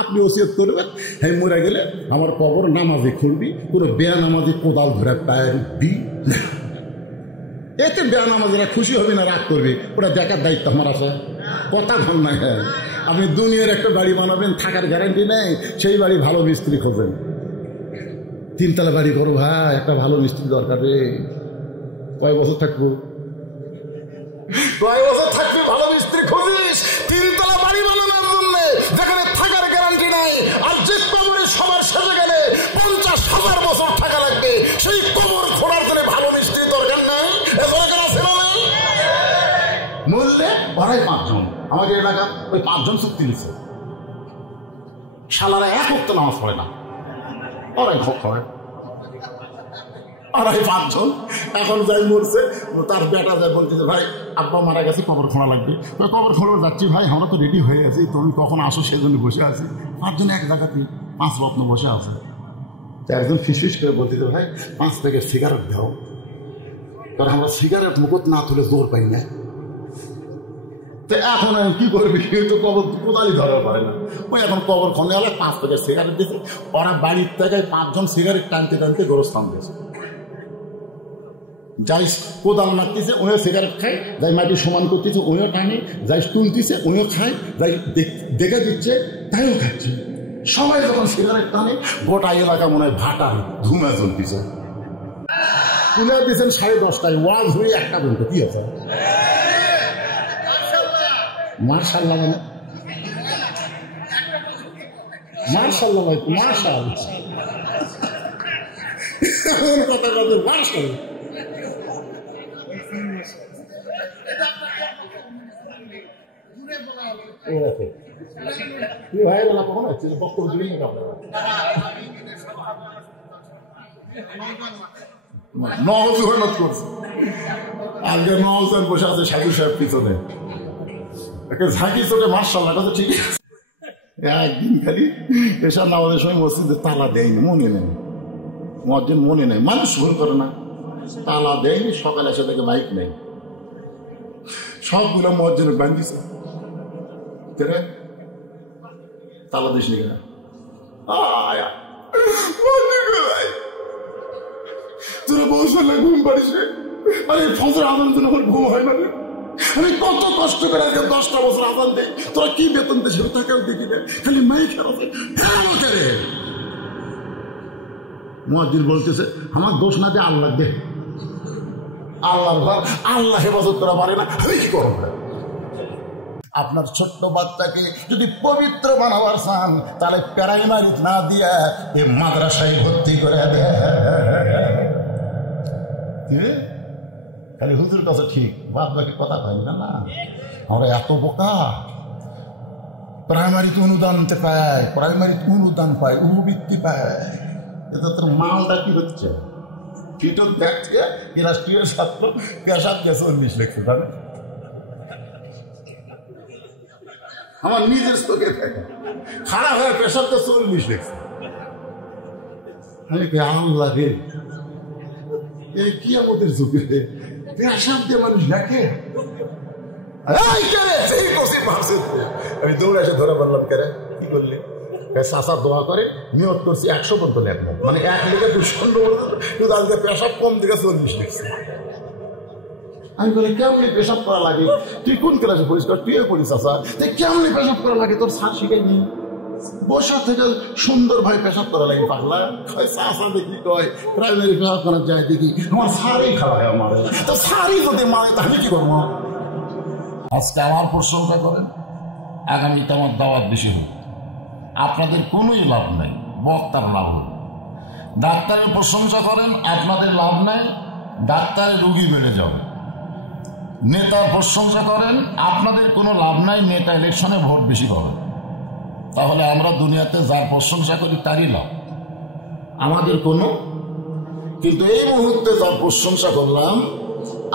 আপনি ওসিয়ত করবেন, হ্যাঁ মরে গেলে আমার কবর নামাজি খুলবি, কোনো বেয়া নামাজি কোদাল ধরে পায়ের দি না। এতে বেয়া নামাজিরা খুশি হবে না রাগ করবে, ওটা দেখার দায়িত্ব আমার আছে। কথা ভাল না। হ্যাঁ, আপনি দুনিয়ার একটা বাড়ি বানাবেন, থাকার গ্যারান্টি নেই, সেই বাড়ি ভালো মিস্ত্রি খোঁজেন। 3 তলা বাড়ি করো ভাই, একটা ভালো মিস্ত্রি দরকার রে। কয় বছর থাকবো? কয় বছর থাকবে? ভালো মিস্ত্রি খোঁজিস 3 তলা বাড়ি বানানোর জন্য, যেখানে থাকার গ্যারান্টি নাই। আর যে কবরে সবার শেষে গেলে 50,000 বছর থাকা লাগবে, সেই কবর খোঁড়ার জন্য ভালো মিস্ত্রি দরকার নাই। মূল্যে ওরাই 5 জন, আমাদের এলাকা ওই 5 জন চুক্তি দিচ্ছে। শালারা এক ওয়াক্ত নামাজ পড়ে না, ওরাই ভোগ করে। ওরাই 5 জন। এখন যাই মরছে, তার বেটা যায় বলতেছে, ভাই আব্বা মারা গেছে, কবর খোঁড়া লাগবে। কবর খোঁড়া যাচ্ছি, ভাই আমরা তো রেডি হয়ে আছি, তুমি কখন আসো সেজন্য বসে আছি। 5 জন এক জায়গাতে 5 রত্ন বসে আছে। একজন ফিসফিস করে বলতেছে, ভাই 5 প্যাকেট সিগারেট দাও। কারণ আমরা সিগারেট মুখত না তুলে জোর পাই না। তো এখন কি করবি, তো কবর কোদালি ধরা পারে না। ওই এখন কবর খনে হলে 5 প্যাকেট সিগারেট দিয়েছে। ওরা বাড়ির থেকে 5 জন সিগারেট টানতে টানতে গোরস্থান দিয়েছে। যাই কোদাল মারতেছে উনিও সিগারেট খায়, যাই মাটি সমান করতেছে উনিও টানে, যাই তুলতেছে উনিও খায়, যাই দেখে দিচ্ছে তাইও খাচ্ছে। সবাই যখন সিগারেট টানে, গোটা এলাকা মনে হয় ভাটার ধুমা চলতেছে। তুলে দিয়েছেন 10:30টায়, ওয়াজ হয়ে 1টা পর্যন্ত। কি আছে মার্শাল্লাহ, মানে মার্শাল্লাহ, মার্শাল কথা কথা মার্শাল। ভাই বলা কখন হচ্ছে বক্তব্য দিবেন না? নহজ করছে আজকে, নহজ বসে আছে সাধু সাহেব পিছনে, ঝাঁকি চোখে মার্শাল্লাহ কথা ঠিক আছে। একদিন খালি এসব নামাজের সময় মসজিদে তালা দেয়নি, মনে নেই, মসজিদ মনে নেই, মানুষ ভুল করে না, তালা দেয়নি। সকালে এসে থেকে মাইক নেই, সবগুলো মসজিদে বান্ধিছে। তালা দিস নি কেনা? তোরা বসে ঘুম পারিস, আরে ফজর আদান জন্য আমার ঘুম হয় না। আমি কত কষ্ট করে 10টা বছর আদান দেয়, তোরা কি বেতন দিস তাকেও দেখি না, খালি মাই খেলাতে। মুয়াজ্জিন বলতেছে, আমার দোষ না দিয়ে আল্লাহ দে, আল্লাহর ঘর, আল্লাহ হেফাজত করা পারে না, আমি কি করব? আপনার ছোট্ট বাচ্চাকে যদি পবিত্র বানাবার চান, তাহলে প্রাইমারি না দিয়া এই মাদ্রাসায় ভর্তি করে দেয়। খালি হুজুর কাছে ঠিক, বাদ বাকি কথা পাই না। না, আমরা এত বোকা। প্রাইমারিতে অনুদান পায়, প্রাইমারিতে অনুদান পায়, উপবৃত্তি পায়। এটা তোর মালটা কি হচ্ছে? ফিটন দেখছে রাষ্ট্রীয় ছাত্র পেশাব গেছে 19 লিখছে, জানে আমার নিজের চোখে দেখা, খারাপ হয়ে পেশাব গেছে 19 লিখছে। আল্লাহ রে, কি আমাদের যুগে পেশাব দিয়ে মানুষ দেখে? আমি দৌড়ে এসে ধরে বললাম, কেরে কি করলে? চাষা দোয়া করে নিয়োগ করছি 100 পর্যন্ত লেখবো, মানে 1 লিখে 200, আজকে পেশাব কম দিকে 40 লিখছে। আমি বলি, কেমনি পেশাব করা লাগে? তুই কোন ক্লাসে পড়িস? তুই পড়িস চাষা, কেমনি পেশাব করা লাগে তোর স্যার শিখাইনি? বসা থেকে সুন্দর ভাই পেশাব করা লাগে পাগলা। চাষা দেখি কয় প্রাইমারি পেশাব করার যায়, দেখি আমার স্যারই খাওয়ায়, আমার তো স্যারই যদি মারে তা আমি কি করবো? আজকে আমার প্রশংসা করেন, আগামীতে আমার দাওয়াত বেশি হোক। আপনাদের কোনোই লাভ নাই, বক্তার লাভ হোক। ডাক্তারের প্রশংসা করেন, আপনাদের লাভ নাই, ডাক্তারের রোগী বেড়ে যাবে। নেতার প্রশংসা করেন, আপনাদের কোনো লাভ নাই, নেতা ইলেকশনে ভোট বেশি পাবে। তাহলে আমরা দুনিয়াতে যার প্রশংসা করি তারই লাভ, আমাদের কোনো। কিন্তু এই মুহূর্তে যার প্রশংসা করলাম,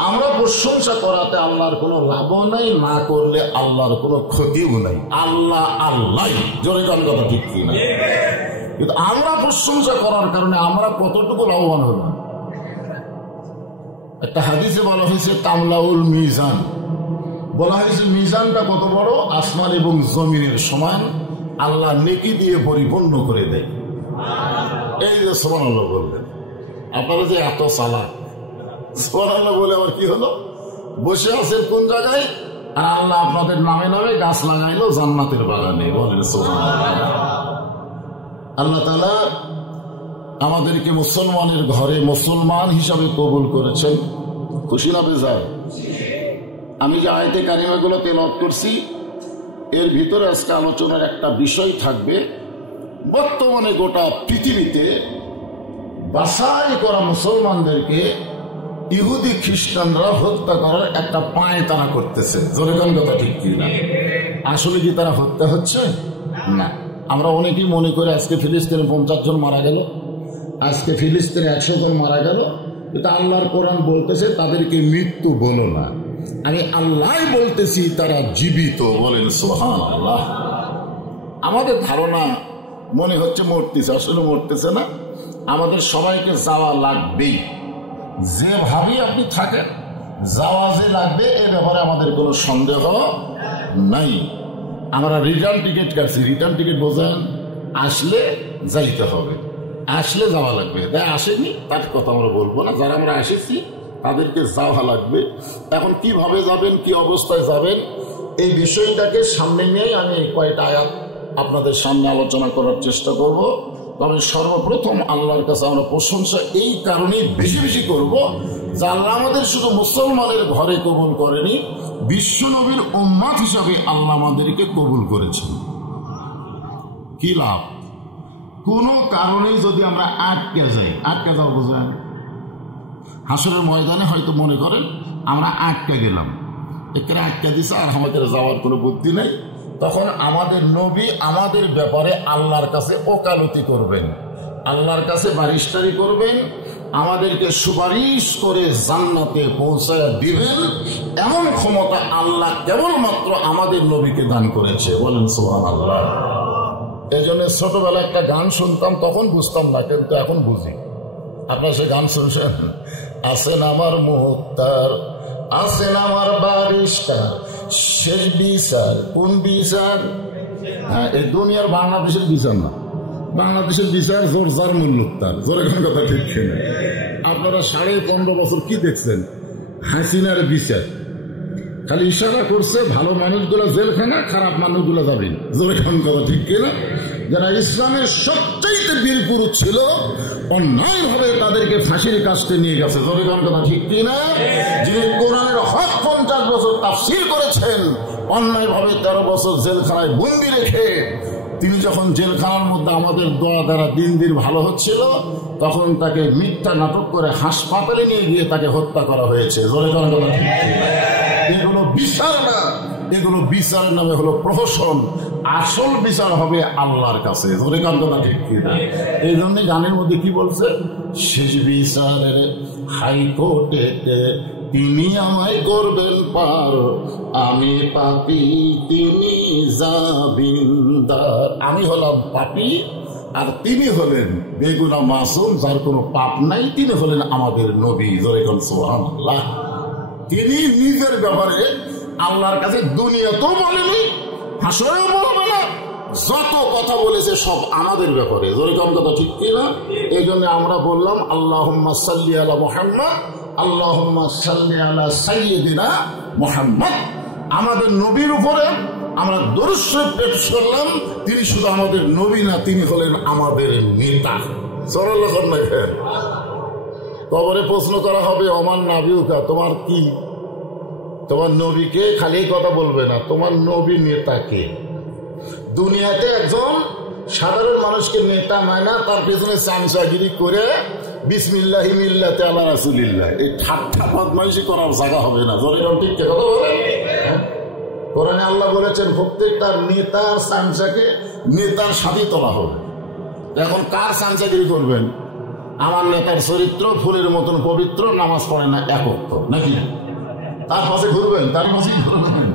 আমরা প্রশংসা করাতে আল্লাহর কোনো লাভও নাই, না করলে আল্লাহর কোনো ক্ষতিও নাই। আল্লাহ আল্লাহ, জোরে গান কথা ঠিক কিনা? কিন্তু আমরা প্রশংসা করার কারণে আমরা কতটুকু লাভবান হলাম? একটা হাদিসে বলা হয়েছে তামলাউল মিজান, বলা হয়েছে মিজানটা কত বড়? আসমান এবং জমিনের সমান। আল্লাহ নেকি দিয়ে পরিপূর্ণ করে দেয়। এই যে সুবহানাল্লাহ বললেন, আপনারা যে এত চালাক, সুবহানাল্লাহ বলে আবার কি হলো? বসে আছেন কোন জায়গায়, আর আল্লাহ আপনাদের নামে নামে গাছ লাগাইলো জান্নাতের বাগানে। বলেন সুবহানাল্লাহ। আল্লাহ তাআলা আমাদেরকে মুসলমানের ঘরে মুসলমান হিসাবে কবুল করেছেন। খুশি না বেজার? আমি যে আয়াতে কারিমাগুলো তেলাওয়াত করছি, এর ভিতরে আজকে আলোচনার একটা বিষয় থাকবে। বর্তমানে গোটা পৃথিবীতে বাছাই করা মুসলমানদেরকে ইহুদি খ্রিস্টানরা হত্যা করার একটা পায়তারা করতেছে। জনগণ কথা ঠিক কি না? আসলে কি তারা হত্যা হচ্ছে না? আমরা অনেকেই মনে করি আজকে ফিলিস্তিনে 50 জন মারা গেল, আজকে ফিলিস্তিনে 100 জন মারা গেল, কিন্তু আল্লাহর কোরআন বলতেছে তাদেরকে মৃত্যু বলো না, আমি আল্লাহ বলতেছি তারা জীবিত। বলেন সুবহানাল্লাহ। আমাদের ধারণা মনে হচ্ছে মরতেছে, আসলে মরতেছে না। আমাদের সবাইকে যাওয়া লাগবেই, যেভাবে আপনি থাকেন যাওয়া যে লাগবে এ ব্যাপারে আমাদের কোনো সন্দেহ নাই। আমরা রিটার্ন টিকিট কাটছি, রিটার্ন টিকিট বোঝেন, আসলে যাইতে হবে, আসলে যাওয়া লাগবে। তাই আসেনি তার কথা আমরা বলবো না, যারা আমরা এসেছি তাদেরকে যাওয়া লাগবে। এখন কিভাবে যাবেন, কি অবস্থায় যাবেন, এই বিষয়টাকে সামনে নিয়ে আমি কয়েকটা আয়াত আপনাদের সামনে আলোচনা করার চেষ্টা করব। তবে সর্বপ্রথম আল্লাহর কাছে আমরা প্রশংসা এই কারণেই বেশি বেশি করব যে আল্লাহ আমাদের শুধু মুসলমানের ঘরে কবুল করেনি, বিশ্ব নবীর উম্মত হিসাবে আল্লাহ আমাদেরকে কবুল করেছেন। কি লাভ? কোনো কারণে যদি আমরা আটকে যাই, আটকে যাও বুঝলেন, হাসরের ময়দানে হয়তো মনে করেন আমরা আটকে গেলাম, এখানে আটকে দিছে আর আমাদের যাওয়ার কোনো বুদ্ধি নেই, তখন আমাদের নবী আমাদের ব্যাপারে আল্লাহর কাছে ওকালতি করবেন, আল্লাহর কাছে বারিশটারি করবেন, আমাদেরকে সুপারিশ করে জান্নাতে পৌঁছায় দিবেন। এমন ক্ষমতা আল্লাহ কেবলমাত্র আমাদের নবীকে দান করেছে। বলেন সুবহানাল্লাহ। এই জন্য ছোটবেলা একটা গান শুনতাম, তখন বুঝতাম না, কিন্তু এখন বুঝি। আপনারা সে গান শুনছেন? আছেন আমার মুক্তার, আছেন আমার বারিশটার, শেষ বিচার। কোন বিচার? হ্যাঁ, এই দুনিয়ার বাংলাদেশের বিচার না, বাংলাদেশের বিচার জোর যার মূল্যতার। জোর এখন কথা ঠিক কিনা? আপনারা 15.5 বছর কি দেখছেন? হাসিনার বিচার খালি ইশারা করছে, ভালো মানুষগুলো জেলখানা, খারাপ মানুষগুলো যাবেন। জোর এখন কথা ঠিক কিনা? যারা ইসলামের সবচাইতে বীর পুরুষ ছিল, অন্যায়ভাবে তাদেরকে ফাঁসির কাস্টে নিয়ে গেছে। জোর এখন কথা ঠিক কিনা? যিনি কোরআনের হক 50 বছর তাফসীর করেছেন, অন্যায়ভাবে 13 বছর জেলখানায় বন্দি রেখে তিনি যখন জেলখানার মধ্যে আমাদের দোয়া দ্বারা দিন দিন ভালো হচ্ছিল, তখন তাকে মিথ্যা নাটক করে হাসপাতালে নিয়ে গিয়ে তাকে হত্যা করা হয়েছে। জোরে কথা ঠিক কিনা? এগুলো বিচার না, এগুলো বিচারের নামে হলো প্রহসন। আসল বিচার হবে আল্লাহর কাছে। জোরে কথা ঠিক কিনা? এই জন্য গানের মধ্যে কি বলছে? শেষ বিচারের হাইকোর্টেতে তিনি আমায় করবেন পার, আমি পাপী তিনি জামিনদার। আমি হলাম পাপী আর তিনি হলেন বেগুনা মাসুম, যার কোনো পাপ নাই, তিনি হলেন আমাদের নবী। জোরে কোন সুবহানাল্লাহ। তিনি নিজের ব্যাপারে আল্লাহর কাছে দুনিয়াতেও বলেনি, হাসরেও বলবে না, যত কথা বলেছে সব আমাদের ব্যাপারে। জোরে কোন কথা ঠিক কিনা? এই জন্য আমরা বললাম আল্লাহুম্মা সাল্লি আলা মুহাম্মদ, আল্লাহুম্মা সাল্লি আলা সাইয়্যিদিনা মুহাম্মদ। আমাদের নবীর উপরে আমরা দরুদ শরীফ পেশ করলাম। তিনি শুধু আমাদের নবী না, তিনি হলেন আমাদের নেতা। সাল্লাল্লাহু আলাইহি ওয়াসাল্লাম। কবরে প্রশ্ন করা হবে, ওমান নাবিউকা, তোমার কি? তোমার নবীকে খালি কথা বলবে না, তোমার নবী নেতাকে। দুনিয়াতে একজন সাধারণ মানুষকে নেতা হয় না, তার পেছনে চামচাগিরি করে বিসমিল্লাহি মিল্লাতে আলা রাসূলিল্লাহ, এই ঠাট্টা বদমাইশি করার জায়গা হবে না। জোরে ঠিক কথা বলেন। কোরআনে আল্লাহ বলেছেন প্রত্যেকটা নেতার চামচাকে নেতার সাথে তোলা হবে। এখন কার চামচাগিরি করবেন? আমার নেতার চরিত্র ফুলের মতন পবিত্র, নামাজ পড়ে না এক ওয়াক্ত, নাকি? তার পাশে ঘুরবেন, তার পাশে ঘুরবেন।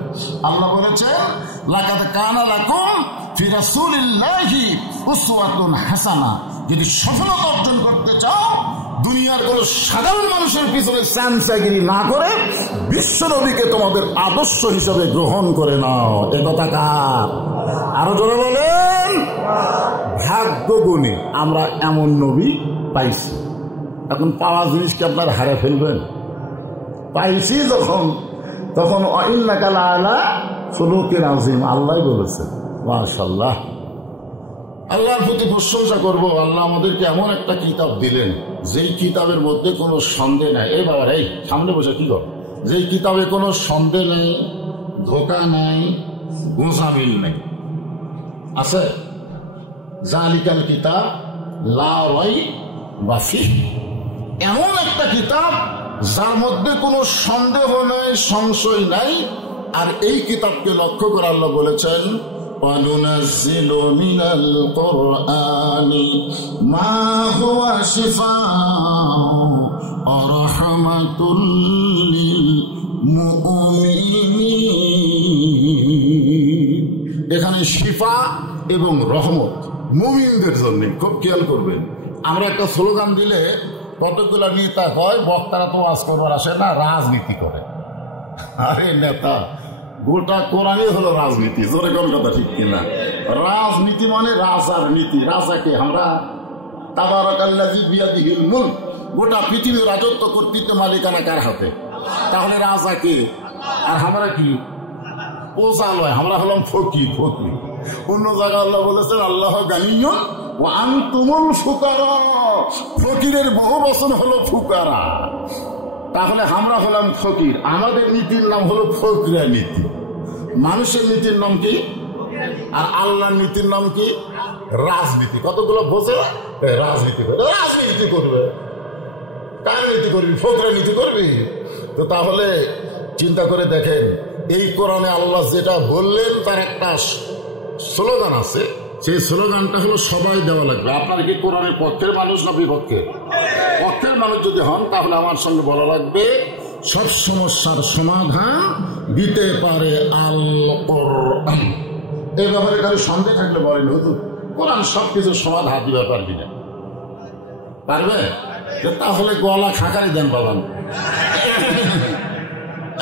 আল্লাহ বলেছেন লাকাদ কানা লাকুম ফি রাসূলিল্লাহি উসওয়াতুন হাসানাহ। যদি সফলতা অর্জন করতে চাও দুনিয়ার কোন সাধারণ মানুষের পিছনে চামচাগিরি না করে বিশ্ব নবীকে তোমাদের আদর্শ হিসেবে গ্রহণ করে নাও। এ কথা কার? আরো জোরে বলেন। ভাগ্য গুণে আমরা এমন নবী পাইছি। এখন পাওয়া জিনিসকে আপনার হারে ফেলবেন? পাইছি যখন, তখন ইন্নাকা লাআলা খুলুকিন আযীম আল্লাহ বলেছেন। মাশাআল্লাহ, আল্লাহর প্রতি প্রশংসা করব। আল্লাহ আমাদেরকে এমন একটা কিতাব দিলেন যেই কিতাবের মধ্যে কোনো সন্দেহ নাই। এই বাবা, এই সামনে বসে কি কর, যেই কিতাবে কোনো সন্দেহ নেই, ধোকা নাই, গোঁজামিল নেই। আছে জালিকাল কিতাব লা রাইবা ফীহি, এমন একটা কিতাব যার মধ্যে কোনো সন্দেহ নাই, সংশয় নাই। আর এই কিতাবকে লক্ষ্য করে আল্লাহ বলেছেন وَنُنَزِّلُ مِنَ الْقُرْآنِ مَا هُوَ شِفَاءٌ وَرَحْمَةٌ لِلْمُؤْمِنِينَ। এখানে শিফা এবং রহমত মুমিনদের জন্য। খুব খেয়াল করবেন, আমরা একটা স্লোগান দিলে কতগুলো নেতা কয় বক্তারা তো ওয়াজ করবার আসে না, রাজনীতি করে। আরে নেতা, গোটা কোরআনই হলো রাজনীতি। জোরে কোন কথা ঠিক কিনা? রাজনীতি মানে রাজার নীতি। রাজাকে আমরা তাবারাকাল্লাযী বিয়াদিহিল মুলক, গোটা পৃথিবীর রাজত্ব কর্তৃত্ব মালিকানা কার হাতে? তাহলে রাজাকে। আর আমরা কি পোষা নয়, আমরা হলাম ফকির। ফকির অন্য জায়গায় আল্লাহ বলেছেন আল্লাহ গানিয়্যুন ওয়া আনতুমুল ফুকারা। ফকিরের বহু বচন হলো ফুকারা। তাহলে আমরা হলাম ফকির। আমাদের নীতির নাম হলো ফকিরা নীতি। মানুষের নীতির নাম কি? আর আল্লাহর নীতির নাম কি? রাজনীতি। কতগুলো বোঝে রাজনীতি করবে। রাজনীতি করবে, কার নীতি করবি? ফকিরা নীতি করবি? তো তাহলে চিন্তা করে দেখেন, এই কোরআনে আল্লাহ যেটা বললেন তার একটা স্লোগান আছে। সেই স্লোগানটা হলো সবাই দেওয়া লাগবে। আপনারা কি কোরআনের পক্ষের মানুষ না বিপক্ষের? পক্ষের মানুষ যদি হন তাহলে আমার সঙ্গে বলা লাগবে সব সমস্যার সমাধান দিতে পারে আল কোরআন। এই ব্যাপারে কারো সন্দেহ থাকলে বলেন হুজুর কোরআন সবকিছুর সমাধান দিতে পারবি না। পারবে? তাহলে গলা খাকারি দেন বাবান।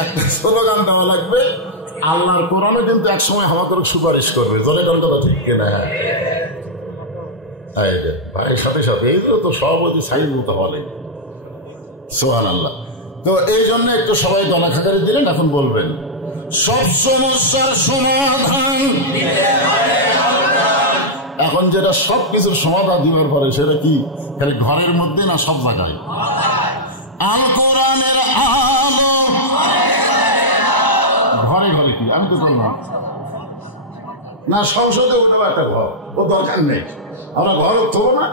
একটা স্লোগান দেওয়া লাগবে, আল্লাহর কোরআনে কিন্তু এক সময় আমাদের সুপারিশ করবে। জলে কোন কথা ঠিক কিনা? ভাই সাথে সাথে এইগুলো তো সভাপতি সাইন মতো বলে। সুবহানাল্লাহ। তো এই জন্য একটু সবাই গলা খাকারি দিলেন। এখন বলবেন সব সমস্যার সমাধান। এখন যেটা সব কিছুর সমাধান দিবার পরে সেটা কি খালি ঘরের মধ্যে না সব জায়গায়? আল কোরআনের আলো ঘরে ঘরে কি? আমি তো বললাম না, সংসদে ওটা একটা ঘর, ও দরকার নেই। আমরা ঘর থবো না,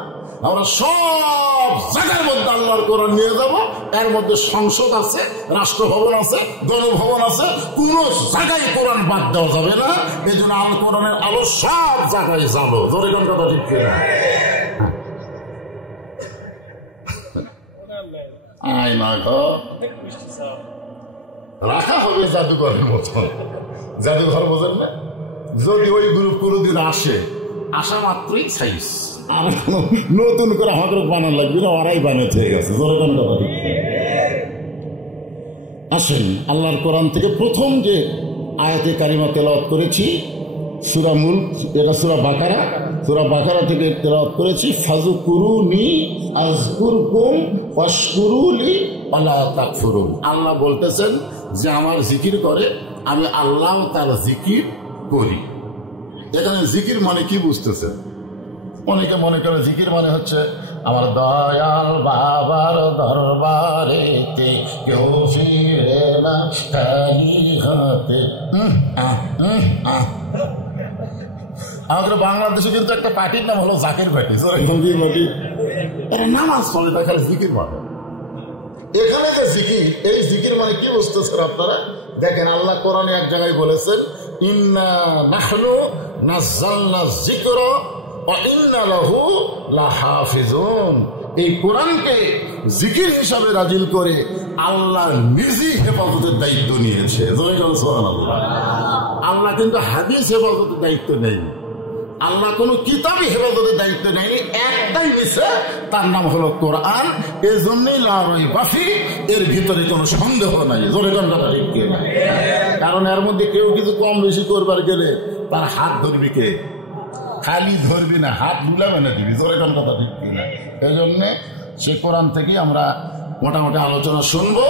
আমরা সব জায়গার মধ্যে আল্লাহর কোরআন নিয়ে যাব। এর মধ্যে সংসদ আছে, রাষ্ট্রভবন আছে, গণভবন আছে, কোন জায়গায় কোরআন বাদ দেওয়া যাবে না। এই জন্য আল কোরআনের আলো সব জায়গায় যাবো। ধরে কোন কথা ঠিক কিনা? আয়না ঘর রাখা হবে জাদুঘরের মতন। জাদুঘর বোঝেন না? যদি ওই গ্রুপ কোনোদিন আসে, আসা মাত্রই সাইজ, আর নতুন করে আমাদের বানান লাগবে না, ওরাই বানাতে হয়ে গেছে। জনগণ কথা ঠিক। আসেন আল্লাহর কোরআন থেকে প্রথম যে আয়াতে কারিমা তেলাওয়াত করেছি সূরা মুলক, এটা সূরা বাকারা। সূরা বাকারা থেকে তেলাওয়াত করেছি ফাযকুরুনি আযকুরকুম ওয়াশকুরুলি ওয়ালা তাকফুরুন। আল্লাহ বলতেছেন যে আমার জিকির করে, আমি আল্লাহ তার জিকির করি। এখানে জিকির মানে কি বুঝতেছেন? অনেকে মনে করে জিকির মানে হচ্ছে আমার দয়াল বাবার দরবারেতে কেউ ফিরে না খালি হাতে। আমাদের বাংলাদেশে কিন্তু একটা পার্টির নাম হলো জাকির পার্টি। নামাজ পড়ে না, খালি জিকির মানে। এখানে যে জিকির, এই জিকির মানে কি বুঝতেছেন আপনারা? দেখেন আল্লাহ কোরআনে এক জায়গায় বলেছেন ইন্না নাহনু নাযালনা যিকরা ওয়া ইন্না লাহু লাহাফিজুন। এই কোরআনকে জিকির হিসাবে নাজিল করে আল্লাহ নিজেই হেফাজতের দায়িত্ব নিয়েছে। সুবহানাল্লাহ। আল্লাহ কিন্তু হাদিস হেফাজতের দায়িত্ব নেই। আল্লাহ কোন কিতাবই হেফাজতের দায়িত্ব নেয়নি, একটাই নিছে, তার নাম হলো কোরআন। এই জন্যই বাফি, এর ভিতরে কোনো সন্দেহ নাই। জোরে কোন কথা ঠিক কিনা? কারণ এর মধ্যে কেউ কিছু কম বেশি করবার গেলে তার হাত ধরবি কে? খালি ধরবি না, হাত বুলাবে না দিবি। জোরে কোন কথা ঠিক কিনা? এই জন্য সে কোরআন থেকেই আমরা মোটামুটি আলোচনা শুনবো।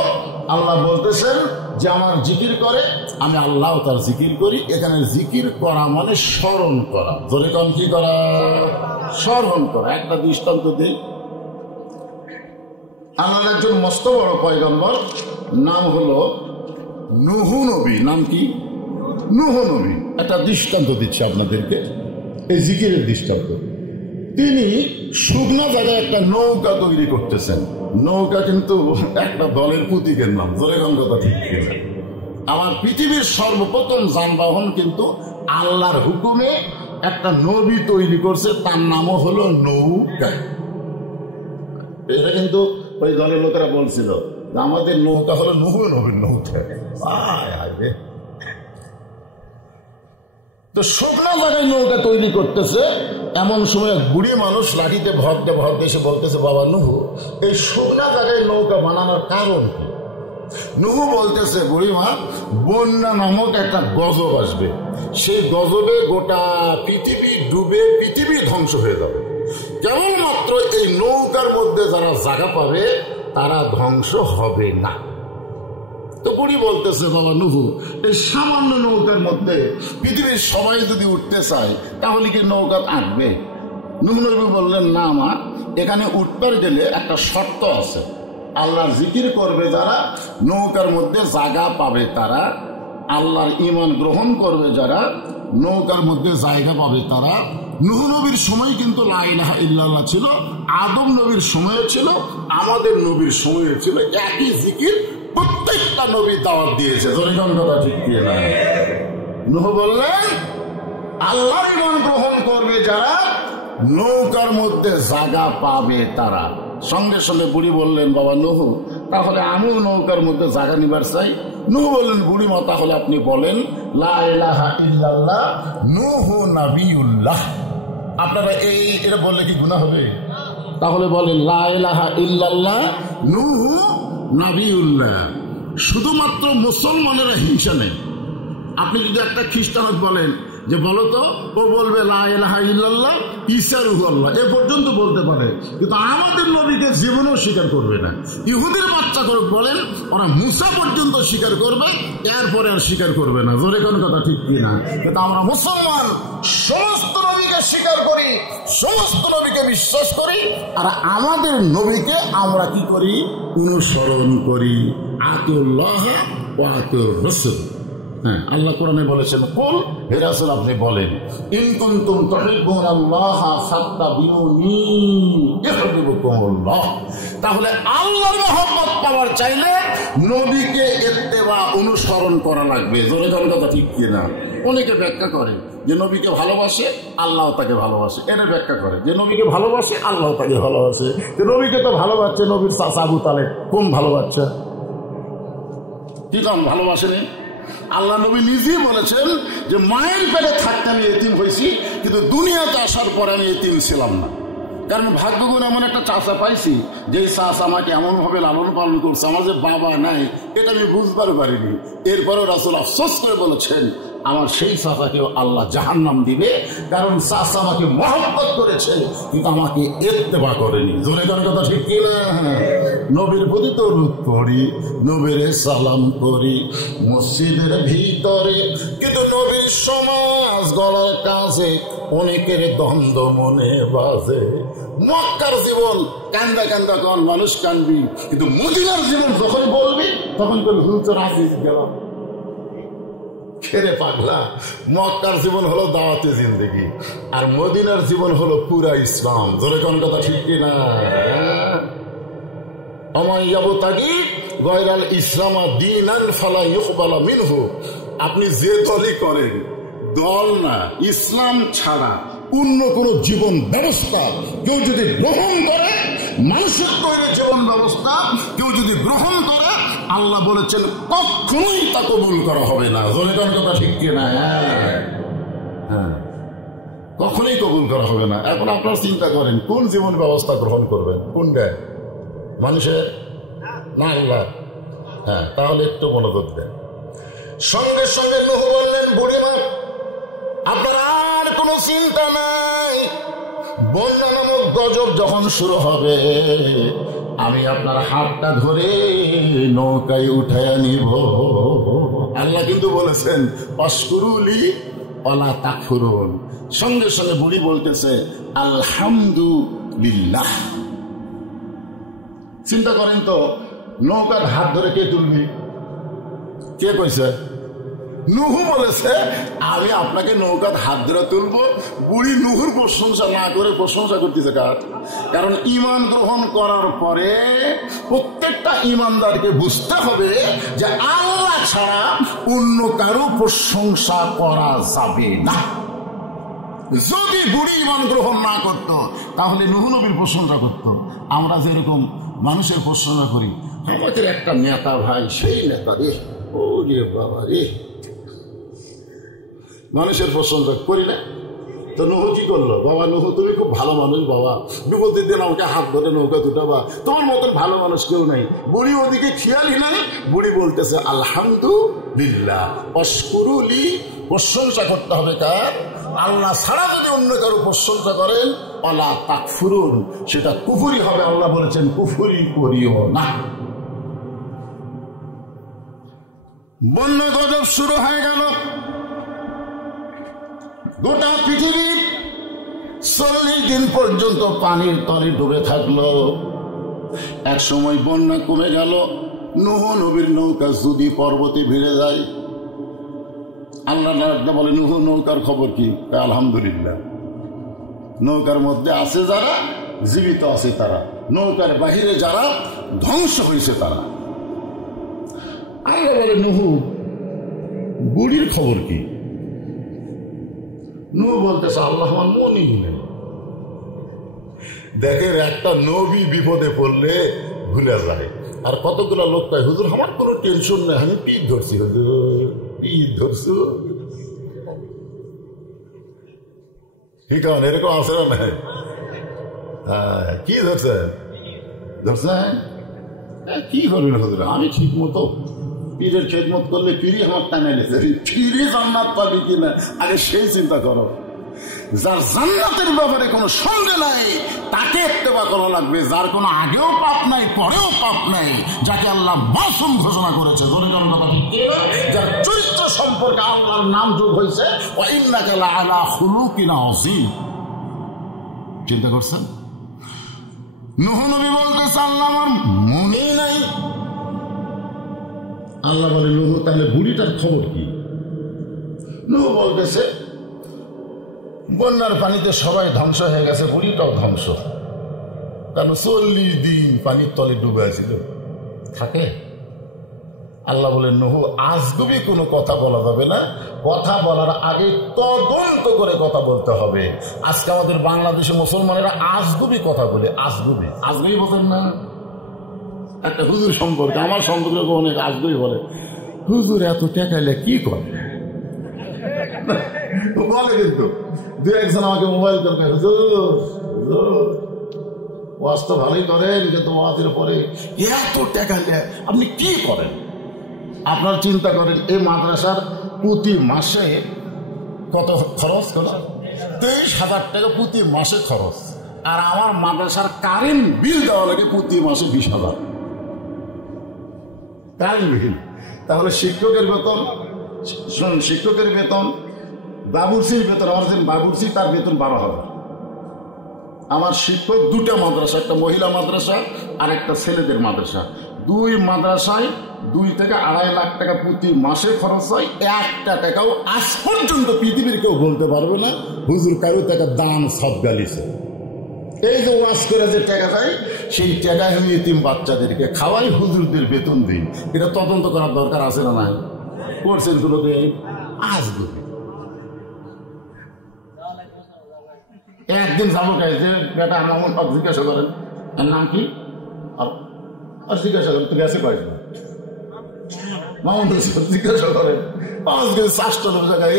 আল্লাহ বলতেছেন যে আমার জিকির করে, আমি আল্লাহ তার জিকির করি। এখানে জিকির করা মানে স্মরণ করা। জোরে কোন কি করা? স্মরণ করা। একটা দৃষ্টান্ত দিই। আল্লাহর একজন মস্ত বড় পয়গম্বর, নাম হলো নূহ নবী। নাম কি? নূহ নবী। একটা দৃষ্টান্ত দিচ্ছি আপনাদেরকে, এই জিকিরের দৃষ্টান্ত। তিনি শুকনো জায়গায় একটা নৌকা তৈরি করতেছেন। নৌকা কিন্তু একটা দলের প্রতীকের নাম। জোরে কোন কথা ঠিক কিনা? আমার পৃথিবীর সর্বপ্রথম যানবাহন কিন্তু আল্লাহর হুকুমে একটা নবী তৈরি করছে, তার নামও হলো নৌকা। এটা কিন্তু ওই দলের লোকেরা বলছিল আমাদের নৌকা হলো নূহ নবীর নৌকা। তো শুকনো জায়গায় নৌকা তৈরি করতেছে, এমন সময় এক বুড়ি মানুষ লাঠিতে ভরতে ভরতে এসে বলতেছে, বাবা নূহ, এই শুকনো জায়গায় নৌকা বানানোর কারণ কি? নূহ বলতেছে, বুড়িমা, বন্যা নামক একটা গজব আসবে, সেই গজবে গোটা পৃথিবী ডুবে পৃথিবী ধ্বংস হয়ে যাবে। কেবলমাত্র এই নৌকার মধ্যে যারা জায়গা পাবে তারা ধ্বংস হবে না। তো বুড়ি বলতেছে, বাবা নূহ, এই সামান্য নৌকার মধ্যে পৃথিবীর সবাই যদি উঠতে চায় তাহলে কি নৌকা আঁটবে? নূহ নবী বললেন, না মা, এখানে উঠবার গেলে একটা শর্ত আছে। আল্লাহর জিকির করবে যারা, নৌকার মধ্যে জায়গা পাবে তারা, আল্লাহর ঈমান গ্রহণ করবে যারা, নৌকার মধ্যে জায়গা পাবে তারা। নূহ নবীর সময় কিন্তু লা ইলাহা ইল্লাল্লাহ ছিল, আদম নবীর সময় ছিল, আমাদের নবীর সময় ছিল, একই জিকির প্রত্যেকটা নবী দাওয়াত দিয়েছে। কথা ঠিক কি না? নূহ বললেন, আল্লাহর ঈমান গ্রহণ করবে যারা, নৌকার মধ্যে জায়গা পাবে তারা। সঙ্গে সঙ্গে বুড়ি বললেন, বাবা নূহ, তাহলে আমিও নৌকার মধ্যে জায়গা নিবার চাই। নূহ বললেন, বুড়িমা, তাহলে আপনি বলেন লা ইলাহা ইল্লাল্লাহ নূহ নবিয়ুল্লাহ। আপনারা এটা বললে কি গুনাহ হবে? তাহলে বলেন লা ইলাহা ইল্লাল্লাহ নূহ নবিয়ুল্লাহ। শুধুমাত্র মুসলমানেরা হিংসা নেই। আপনি যদি একটা খ্রিস্টান বলেন যে বলো তো, ও বলবে লা ইলাহা ইল্লাল্লাহ ঈসা রূহুল্লাহ, এ পর্যন্ত বলতে পারে, কিন্তু আমাদের নবীকে জীবনেও স্বীকার করবে না। ইহুদির বাচ্চা করে বলেন, ওরা মুসা পর্যন্ত স্বীকার করবে, এরপরে আর স্বীকার করবে না। জোরে কোন কথা ঠিক কিনা? কিন্তু আমরা মুসলমান সমস্ত নবীকে স্বীকার করি, সমস্ত নবীকে বিশ্বাস করি, আর আমাদের নবীকে আমরা কি করি? অনুসরণ করি। আতিউল্লাহ ওয়া আতিউর রাসূল। হ্যাঁ, আল্লাহ কোরআনে বলেছেন, কুল, হে রাসূল আপনি বলেন, ইন কুনতুম তুহিব্বুনাল্লাহ ফাত্তাবিউনি ইউহিব্বুকুমুল্লাহ। তাহলে আল্লাহর মহব্বত পাওয়ার চাইলে নবীকে ইত্তেবা অনুসরণ করা লাগবে। জোরে জোরে কথা ঠিক কিনা? অনেকে ব্যাখ্যা করে যে নবীকে ভালোবাসে, আল্লাহ তাকে ভালোবাসে। এটা ব্যাখ্যা করে যে নবীকে ভালোবাসে, আল্লাহ তাকে ভালোবাসে। যে নবীকে তো ভালোবাসছে নবীর চাচা আবু তালেব, কোন ভালোবাসছে? কি কারণ ভালোবাসেনি? আল্লাহ নবী নিজেই বলেছেন যে মায়ের পেটে থাকতে আমি এতিম হয়েছি, কিন্তু দুনিয়াতে আসার পরে আমি এতিম ছিলাম না। কারণ ভাগ্যগুণ এমন একটা চাচা পাইছি, যে চাচা আমাকে এমন ভাবে লালন পালন করছে, আমার যে বাবা নাই এটা আমি বুঝবার পারিনি। এরপরেও রাসূল আফসোস করে বলেছেন, আমার সেই চাচাকেও আল্লাহ জাহান্নাম দিবে, কারণ চাচা আমাকে মহব্বত করেছে কিন্তু আমাকে ইত্তেবা করেনি। জোরে কথা ঠিক কিনা? নবীর প্রতি তো রূপ করি, নবীর সালাম করি মসজিদের ভিতরে, কিন্তু নবীর সমাজ গড়ার কাজে অনেকের দ্বন্দ্ব মনে বাজে। মক্কার জীবন কান্দা কান্দা কর, মানুষ কানবি, কিন্তু মদিনার জীবন যখন বলবি তখন বলবি হুজুর আজিজ গেলাম। খেরে পাগলা, মক্কার জীবন হলো দাওয়াতে জিন্দেগি, আর মদিনার জীবন হলো পুরা ইসলাম। ধরে কোন কথা ঠিক কিনা? আপনি যে দলই করেন, দল না, ইসলাম ছাড়া অন্য কোন জীবন ব্যবস্থা কেউ যদি গ্রহণ করে, মানুষের তৈরি জীবন ব্যবস্থা কেউ যদি গ্রহণ করে, আল্লাহ বলেছেন কখনোই তা কবুল করা হবে না। জোরে কোন কথা ঠিক কিনা? হ্যাঁ, কখনোই কবুল করা হবে না। এখন আপনারা চিন্তা করেন কোন জীবন ব্যবস্থা গ্রহণ করবেন, কোনটা মানুষের না আল্লাহ? হ্যাঁ, তাহলে একটু মনোযোগ দেন। সঙ্গে সঙ্গে নূহ বললেন, বুড়িমা আপনার আর কোনো চিন্তা নাই, বন্যা নামক গজব যখন শুরু হবে আমি আপনার হাতটা ধরে নৌকায় উঠাইয়া নিব। আল্লাহ কিন্তু বলেছেন অশকুরুলি ওয়ালা তাকফুরুন। সঙ্গে সঙ্গে বুড়ি বলতেছে আলহামদুলিল্লাহ। চিন্তা করেন তো, নৌকার হাত ধরে কে তুলবি? কে কইছে? নূহ বলেছে আমি আপনাকে নৌকার হাত ধরে তুলবো। বুড়ি নূহুর প্রশংসা না করে প্রশংসা করতেছে কার? কারণ ঈমান গ্রহণ করার পরে প্রত্যেকটা ঈমানদারকে বুঝতে হবে যে আল্লাহ ছাড়া অন্য কারো প্রশংসা করা যাবে না। যদি বুড়ি ঈমান গ্রহণ না করত তাহলে নূহ নবীর প্রশংসা করত। আমরা যেরকম মানুষের প্রশংসা করি, আমাদের একটা নেতা ভাই, সেই নেতা রে, ও রে বাবা রে, মানুষের প্রশংসা করি না। তো নূহ কি করলো? বাবা নূহ তুমি খুব ভালো মানুষ, বাবা বিপদের দিন আমাকে হাত ধরে নৌকা দুটাবা, তোমার মতন ভালো মানুষ কেউ নাই। বুড়ি ওদিকে খেয়ালই নাই, বুড়ি বলতেছে আলহামদুলিল্লাহ। অশকুরুলি, প্রশংসা করতে হবে কার? আল্লাহ ছাড়া যদি অন্য কারো প্রশংসা করেন ওয়ালা তাকফুরুন, সেটা কুফরি হবে। আল্লাহ বলেছেন কুফরি করিও না। বন্যা গজব শুরু হয়ে গেল, গোটা পৃথিবী 40 দিন পর্যন্ত পানির তলে ডুবে থাকলো। এক সময় বন্যা কমে গেল, নূহ নবীর নৌকা যদি পর্বতে ভিড়ে যায়। আল্লাহ বলে নূহ নৌকার খবর কি? আলহামদুলিল্লাহ। নৌকার মধ্যে আছে যারা জীবিত আছে তারা, নৌকার বাহিরে যারা ধ্বংস হয়েছে তারা। আল্লাহ বলে নূহ বুড়ির খবর কি? নূহ বলতেছে আল্লাহ আমার মনই নেই। দেখেন একটা নবী বিপদে পড়লে ভুলে যায়, আর কতগুলো লোক কয় হুজুর আমার কোনো টেনশন নেই, আমি পিঠ ধরছি, হুজুর পিঠ ধরছি। ঠিক আছে, এরকম আছে না? নাই? হ্যাঁ, কি ধরছেন? ধরছেন কি করবেন হুজুর? আমি ঠিক মতো পীরের খেদমত করলে পীরই আমার টানে লেছে। পীরই জান্নাত পাবি কিনা আগে সেই চিন্তা করো। যার জান্নাতের ব্যাপারে কোনো সন্দেহ নাই তাকে ইত্তেবা করা লাগবে, যার কোনো আগেও পাপ নাই পরেও পাপ নাই, যাকে আল্লাহ মাসুম ঘোষণা করেছে। জোরে জোরে কথা ঠিক, যার চরিত্র সম্পর্কে আল্লাহর নাম যোগ হয়েছে ওয়া ইন্নাকা লাআলা খুলুকিন আযীম। চিন্তা করছেন? নূহ নবী বলতেছে আল্লাহ আমার মনেই নাই। আল্লাহ বলে নূহ তাহলে বুড়িটার খবর কি? নূহ বলতেছে বন্যার পানিতে সবাই ধ্বংস হয়ে গেছে, বুড়িটাও ধ্বংস। কারণ 40 দিন পানির তলে ডুবে ছিল, থাকে। আল্লাহ বলেন নূহ আজগুবি কোনো কথা বলা যাবে না, কথা বলার আগে তদন্ত করে কথা বলতে হবে। আজকে আমাদের বাংলাদেশে মুসলমানেরা আজগুবি কথা বলে। আজগুবি আজগুবি বলেন না? একটা হুজুর সম্পর্কে, আমার সম্পর্কে অনেক আজগুবি বলে, হুজুর এত টাকাইলে কি করে বলে। কিন্তু দু একজন আমাকে মোবাইল করে ওয়াজ তো ভালোই করেন, কিন্তু ওয়াজের পরে এত টাকা নেয়, আপনি কি করেন? আপনার চিন্তা করেন এই মাদ্রাসার প্রতি মাসে কত খরচ? 23,000 টাকা প্রতি মাসে খরচ। আর আমার মাদ্রাসার কারেন্ট বিল দেওয়া লাগে প্রতি মাসে 20,000 কারেন্ট বিল। তাহলে শিক্ষকের বেতন, শিক্ষকের বেতন, বাবুর্চির বেতন, আমার যে বাবুর্চি তার বেতন 12,000। আমার শিক্ষক দুটা মাদ্রাসা, একটা মহিলা মাদ্রাসা আর একটা ছেলেদের মাদ্রাসা, দুই মাদ্রাসায় 2 থেকে 2.5 লাখ টাকা প্রতি মাসে খরচ হয়। একটা টাকাও আজ পর্যন্ত পৃথিবীর কেউ বলতে পারবে না হুজুর কারো টাকা দান সব গালিছে। এই যে ওয়াজ করে যে টাকা যায়, সেই টাকা আমি এতিম বাচ্চাদেরকে খাওয়াই, হুজুরদের বেতন দিই। এটা তদন্ত করার দরকার আছে না? নাই করছেন কোনো দিন? আজগুবি। একদিন যাবো যে বেটা আমার সব জিজ্ঞাসা করেন এর নাম কি, আর জিজ্ঞাসা করেন তো গেছে কয়েকদিন মামুন জিজ্ঞাসা করেন 5 গেছে 4টা লোক জায়গায়,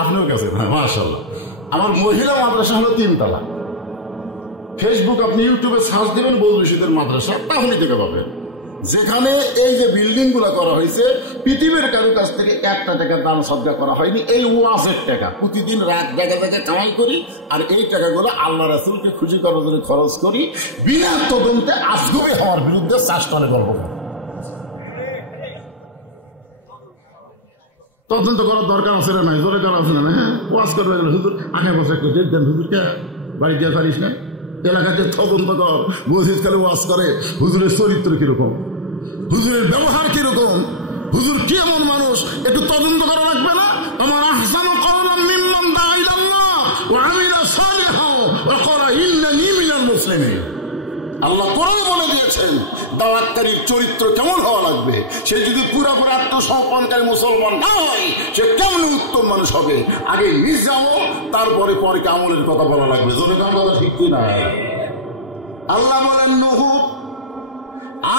আপনিও গেছেন? হ্যাঁ মাশাআল্লাহ। আমার মহিলা মাদ্রাসা হলো 3 তলা। ফেসবুক আপনি ইউটিউবে সার্চ দেবেন বদরুশিদের মাদ্রাসা, তাহলে দেখে পাবেন। যেখানে এই যে বিল্ডিং গুলা করা হয়েছে, পৃথিবীর কারো কাছ থেকে 1 টাকা দান সদকা করা হয়নি। এই ওয়াজের টাকা প্রতিদিন রাত জায়গা জায়গায় কামাই করি, আর এই টাকাগুলো আল্লাহ রাসূলকে খুশি করার জন্য খরচ করি। বিনা তদন্তে আজকে আমার বিরুদ্ধে 4 টনে গল্প করে। তদন্ত করার দরকার আছে না? নাই দরকার আছে না? হ্যাঁ, ওয়াজ করবে গেলে হুজুর আগে বসে একটু দেন, হুজুরকে বাড়ি দিয়ে পারিস না? এলাকাতে তদন্ত কর। মসজিদ খালি ওয়াজ করে, হুজুরের চরিত্র কিরকম, হুজুরের ব্যবহার কিরকম, হুজুর কেমন মানুষ, একটু তদন্ত করা লাগবে না? আমার আহসানু কাওলাম মিম্মান দাআ ইলাল্লাহ ওয়া আমিলা সালিহান ওয়া ক্বালা ইন্নানী মিনাল মুসলিমিন। আল্লাহ কোরআনে বলে দিয়েছেন দাওয়াতকারীর চরিত্র কেমন হওয়া লাগবে। সে যদি পুরোপুরি আত্মসমর্পণকারী মুসলমান না হয়, সে কেমন উত্তম মানুষ হবে? আগে নিজ আমল, তারপরে পরকে আমলের কথা বলা লাগবে। যদি কার কথা ঠিক কিনা? আল্লাহ বলেন নূহ,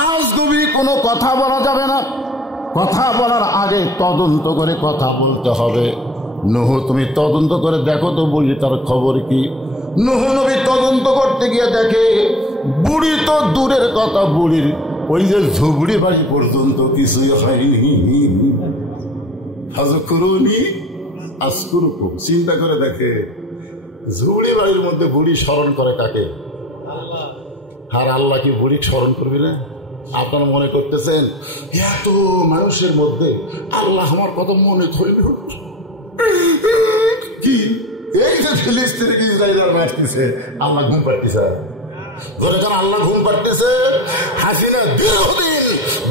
আজ নবী কোনো কথা বলা যাবে না, কথা বলার আগে তদন্ত করে কথা বলতে হবে। নূহ তুমি তদন্ত করে দেখো তো বুড়ি তার খবর কি। নূহ নবী তদন্ত করতে গিয়ে দেখে বুড়ি তো দূরের কথা, বুড়ির ওই যে ঝুবড়ি বাড়ি পর্যন্ত কিছুই হয়নি। ফাযকুরুনি আযকুরকুম। চিন্তা করে দেখে ঝুবড়ি বাড়ির মধ্যে বুড়ি স্মরণ করে কাকে? আল্লাহ। আর আল্লাহ কি বুড়ি স্মরণ করবি না? আপনারা মনে করতেছেন এত মানুষের মধ্যে আল্লাহ আমার কথা মনে ধরবে কি? এই যে ফিলিস্তিন ইসরায়েল মারতেছে, আল্লাহ ঘুম পাড়তেছে। ধরে যারা আল্লাহ ঘুম পাড়তেছে। হাসিনা দীর্ঘদিন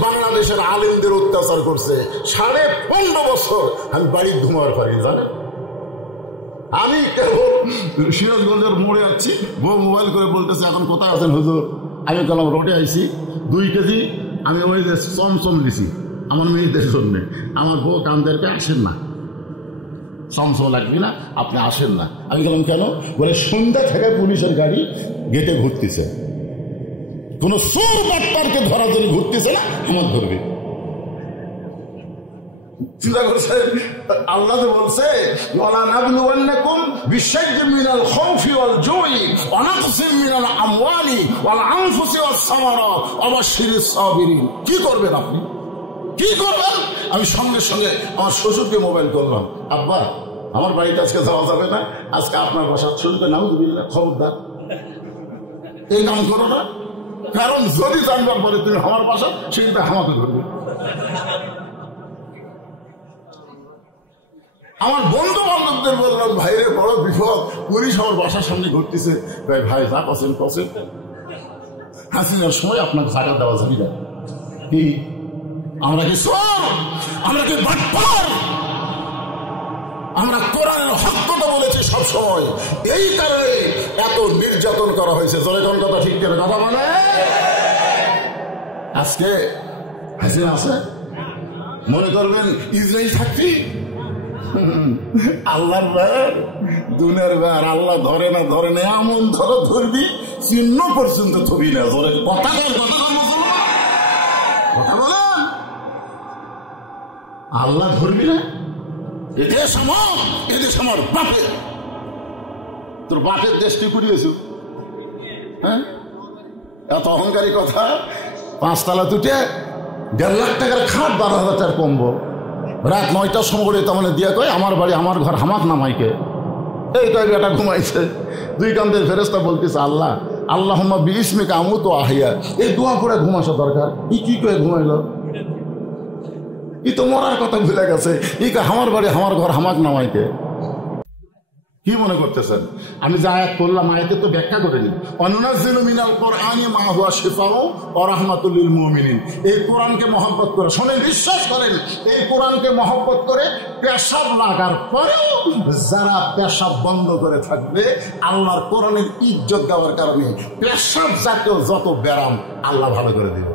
বাংলাদেশের আলিমদের অত্যাচার করছে, 15.5 বছর আমি বাড়ির ঘুমাবার পারি। জানেন, আমি সিরাজগঞ্জের মোড়ে আছি, বউ মোবাইল করে বলতেছে এখন কোথায় আছেন হুজুর? আমি গেলাম রোডে আইছি, 2 কেজি আমি ওই যে চমচম দিছি আমার মেয়েদের জন্যে। আমার বউ কান্দেরকে আসেন না, চমচম লাগবে না, আপনি আসেন না। আমি গেলাম কেন? বলে সন্ধ্যা থেকে পুলিশের গাড়ি গেটে ঘুরতেছে, কোন চোর বাটপারকে ধরা ধরে ঘুরতেছে না, আমার ধরবে। চিন্তা করছে আল্লাহ তো বলছে ওয়ালা নাবলুওয়ান্নাকুম বিশাইইন মিনাল খাউফি ওয়াল জুই ওয়া নাকসিম মিনাল আমওয়ালি ওয়াল আনফুসি ওয়াস সামারাত ওয়া বাশশিরিস সাবিরিন। কি করবেন আপনি? কি করবেন? আমি সঙ্গে সঙ্গে আমার শ্বশুরকে মোবাইল করলাম, আব্বা আমার বাড়িতে আজকে যাওয়া যাবে না, আজকে আপনার বাসা। শ্বশুরকে নাউযুবিল্লাহ, খবরদার এই কাম করো না, কারণ যদি জানবার পরে তুমি আমার বাসা, সেটা আমাকে ধরবে। আমার বন্ধু বান্ধবদের বললাম ভাইরে বড় বিপদ, পুলিশ আমার বাসার সামনে ঘুরতেছে। ভাই যা কছেন কছেন, হাসিনার সময় আপনাকে জায়গা দেওয়া যাবে না। কি আমরা কি চোর? আমরা কি বাটপার? আমরা কোরআনের হক কথা বলেছি সবসময়, এই কারণে এত নির্যাতন করা হয়েছে। জলে কোন কথা ঠিক করে কথা বলে। আজকে হাসিনা আছে, মনে করবেন ইসরায়েল থাকবি আল্লাহর বার, দুনিয়ার বার। আল্লাহ ধরে না ধরে না, এমন ধরো ধরবি চিহ্ন পর্যন্ত থবি না। ধরে কথা বলেন, আল্লাহ ধরবি না। এদেশ আমার, এদেশ আমার বাপের। তোর বাপের দেশ তুই করিয়েছ? হ্যাঁ, এত অহংকারী কথা। 5 তলা তুটে 1.5 লাখ টাকার খাট, 12,000 টাকার কম্বল, রাত 9টার সময় করে তার মানে দিয়া কয় আমার বাড়ি আমার ঘর, হামাক নামাইকে। এই কয় বেটা ঘুমাইছে, 2 কান্দের ফেরেশতা বলতেছে আল্লাহ আল্লাহুম্মা বিইসমিকা আমুতু আহিয়া। এই দোয়া করে ঘুমাসা দরকার। কি করে ঘুমাইলো? ই তো মরার কথা ভুলে গেছে। ই আমার বাড়ি আমার ঘর, হামাক নামাইকে। কি মনে করতেছেন? আমি যে আয়াত করলাম, আয়াতে তো ব্যাখ্যা করে নি। অনুনাজ্জিলু মিনাল কুরআনি মা হুয়া শিফাউ ওয়া রাহমাতুল লিল মুমিনিন। এই কোরআনকে মহব্বত করে শোনেন, বিশ্বাস করেন, এই কোরআনকে মহব্বত করে পেশাব লাগার পরেও যারা পেশাব বন্ধ করে থাকবে, আল্লাহর কোরআনের ইজ্জত দেওয়ার কারণে পেশাব জাতীয় যত ব্যারাম আল্লাহ ভালো করে দিবে।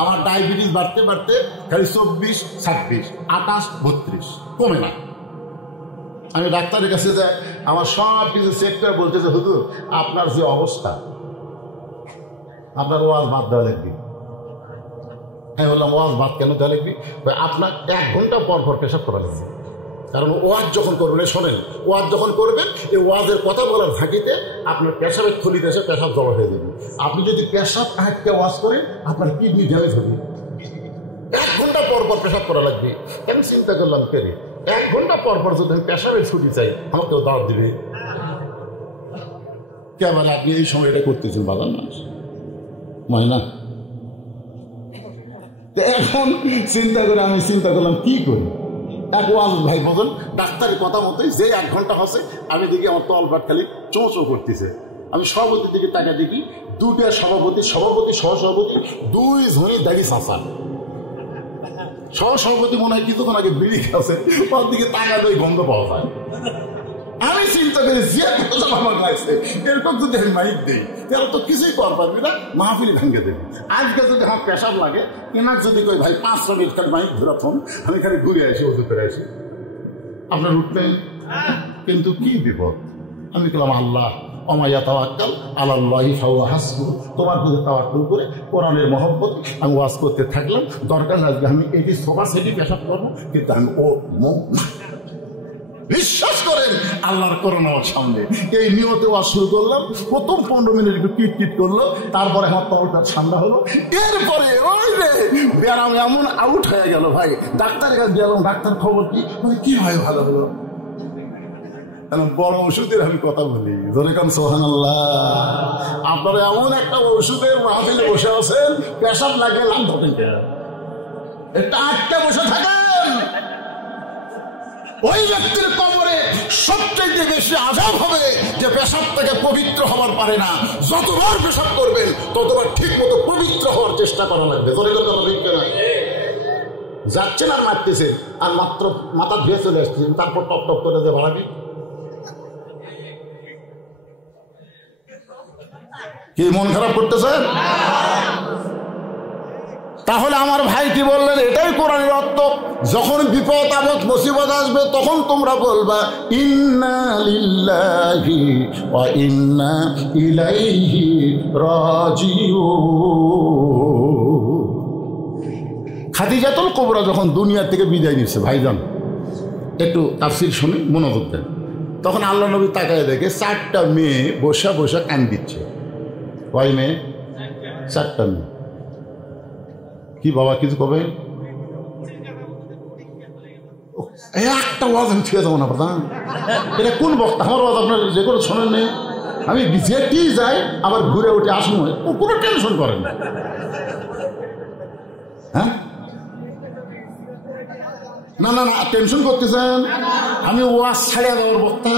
আমার ডায়াবেটিস বাড়তে বাড়তে খালি 24, 26, 28, 32 কমে না। আমি ডাক্তারের কাছে যাই, আমার সব কিছু চেক করে বলতেছে হুজুর আপনার যে অবস্থা, আপনার ওয়াজ বাদ দেওয়া লাগবে। আমি বললাম ওয়াজ বাদ কেন দেওয়া লাগবে? আপনার 1 ঘন্টা পর পর পেশাব করা লাগবে। কারণ ওয়াজ যখন করবেন, শোনেন, ওয়াজ যখন করবেন এই ওয়াজের কথা বলার ফাঁকিতে আপনার পেশাবের থলিতে এসে পেশাব জমা হয়ে যাবে। আপনি যদি পেশাব আটকে ওয়াজ করেন আপনার কিডনি ড্যামেজ হবে। 1 ঘন্টা পর পর পেশাব করা লাগবে। আমি চিন্তা করলাম কেন 1 ঘন্টা পর পর যদি আমি পেশাবের ছুটি চাই আমাকেও দাওয়াত দিবে কেমন? আপনি এই সময় এটা করতেছেন বাজার না মানে না। এখন চিন্তা করে আমি চিন্তা করলাম কি করি। এক ওয়াজ ভাই বলেন ডাক্তারের কথা মতোই যে 1 ঘন্টা হচ্ছে আমি দেখি আমার তলপাট খালি চোঁচো করতেছে। আমি সভাপতির দিকে টাকা দেখি, 2টা সভাপতি সহসভাপতি 2 জনই দাঁড়িয়ে চাষা। সহসভাপতি মনে হয় কিছুক্ষণ আগে বিড়ি খাচ্ছে, ওর দিকে তাকালে ওই গন্ধ পাওয়া যায়। আমি চিন্তা করি যে আমার লাগছে এরকম যদি আমি মাইক দিই তাহলে তো কিছুই কর পারবি না, মাহফিল ভাঙ্গে দেবে। আজকে যদি আমার পেশাব লাগে কেনার যদি কই ভাই 5 মিনিট খালি মাইক ধরা ফোন আমি খালি ঘুরে আসি ওষুধ করে আসি, আপনার উঠবেন। কিন্তু কি বিপদ, আমি বললাম আল্লাহ অমাইয়া তাওয়াক্কাল আলাল্লাহি ফাহুয়া হাসবুহ, তোমার প্রতি তাওয়াক্কুল করে কোরআনের মহব্বত আমি ওয়াজ করতে থাকলাম। দরকার লাগবে আমি এটি সোফা সেটি পেশাব করবো, কিন্তু আমি বিশ্বাস করেন আল্লাহর করোনার সামনে এই নিয়তে ওয়াজ শুরু করলাম। প্রথম 15 মিনিট একটু কিট করলো, তারপরে আমার তলটা ঠান্ডা হলো। এরপরে ওই রে ব্যারাম এমন আউট হয়ে গেল ভাই। ডাক্তারের কাছে গেলাম, ডাক্তার খবর কি হয়? ভালো হলো। বড় ওষুধের আমি কথা বলি, ধরে কান সুবহানাল্লাহ। আপনারা এমন একটা ওষুধের মাহফিলে বসে আছেন, পেশাব লাগে লাভ এটা আটটা বসে থাকেন। ওই ব্যক্তির কবরে সবচেয়ে বেশি আযাব হবে যে পেশাব থেকে পবিত্র হওয়ার পারে না। যতবার পেশাব করবেন ততবার ঠিক মতো পবিত্র হওয়ার চেষ্টা করা লাগবে। যাচ্ছেন আর মারতেছেন আর মাত্র মাথা ধুয়ে চলে আসছেন, তারপর টপ টপ করে যে ভাড়াবি কি মন খারাপ করতেছেন? তাহলে আমার ভাই কি বললেন? এটাই কোরআনের অর্থ। যখন বিপদ আপদ মুসিবত আসবে তখন তোমরা বলবা ইন্না লিল্লাহি ওয়া ইন্না ইলাইহি রাজিউন। খাদিজাতুল কুবরা যখন দুনিয়া থেকে বিদায় নিচ্ছে, ভাইজান একটু তাফসীর শুনে মনোযোগ দেন। তখন আল্লাহ নবী তাকায় দেখে 4টা মেয়ে বসা বসা কান দিচ্ছে। কয় মেয়ে? 4টা মেয়ে। কি বাবা কিছু কবে একটা ওয়াজ আমি ছুঁয়ে যাবো না প্রধান, এটা কোন বক্তা? আমার ওয়াজ আপনার যে কোনো শোনেন নেই, আমি যেটি যাই আবার ঘুরে উঠে আসুন, কোনো টেনশন করেন না। হ্যাঁ না না না টেনশন করতেছেন, আমি ওয়াজ ছাড়িয়ে যাওয়ার বক্তা।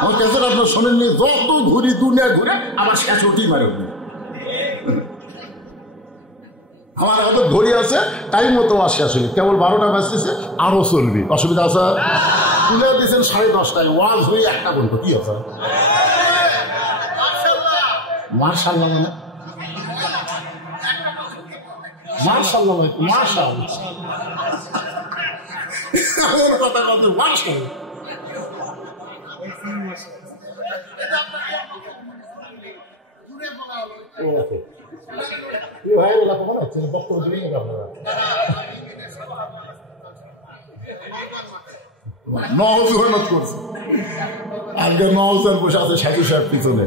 আমার কাছে আপনার শোনেননি, যত ঘুরি দুনিয়া ঘুরে আবার শেষ উঠেই মারে। আমার হয়তো ঘড়ি আছে টাইম মতো আসে, আসলে কেবল 12টা বাজতেছে, আরো চলবি, অসুবিধা আছে? তুলে দিয়েছেন 10:30টায়, ওয়াজ হয়ে 1টা পর্যন্ত, কি আছে? মাশাআল্লাহ মানে মাশাআল্লাহ মাশাআল্লাহ কথা বলতে মাশাআল্লাহ। বক্তব্য দিবেন আপনারা নওয়াজ মেহনত করছে। আজকে নওয়াজ বসে আছে সাকি সাহেব পিছনে,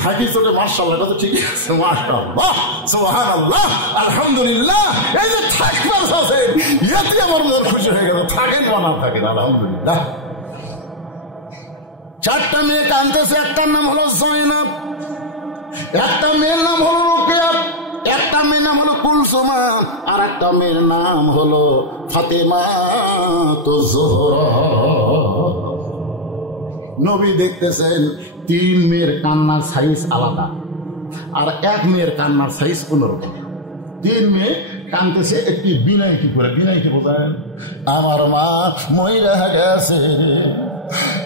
ঝাঁকি চোটে মাশাআল্লাহ, এটা তো ঠিকই আছে, মাশাআল্লাহ সুবহানাল্লাহ আলহামদুলিল্লাহ। এই যে থাকবার আছে এতে আমার মন খুশি হয়ে গেল। থাকেন বা না থাকেন আলহামদুলিল্লাহ। 4টা মেয়ে কাঁদতেছে। একটার নাম হলো জয়নাব, একটা মেয়ের নাম হলো রুকিয়া, একটা মেয়ের নাম হলো কুলসুমা, আর একটা মেয়ের নাম হলো ফাতেমা তো জোহরা। নবী দেখতেছেন 3 মেয়ের কান্নার সাইজ আলাদা, আর 1 মেয়ের কান্নার সাইজ অন্যরকম। 3 মেয়ে কানতেছে একটি বিনাইকি করে। বিনাইকি বোঝেন? আমার মা মইরা গেছে,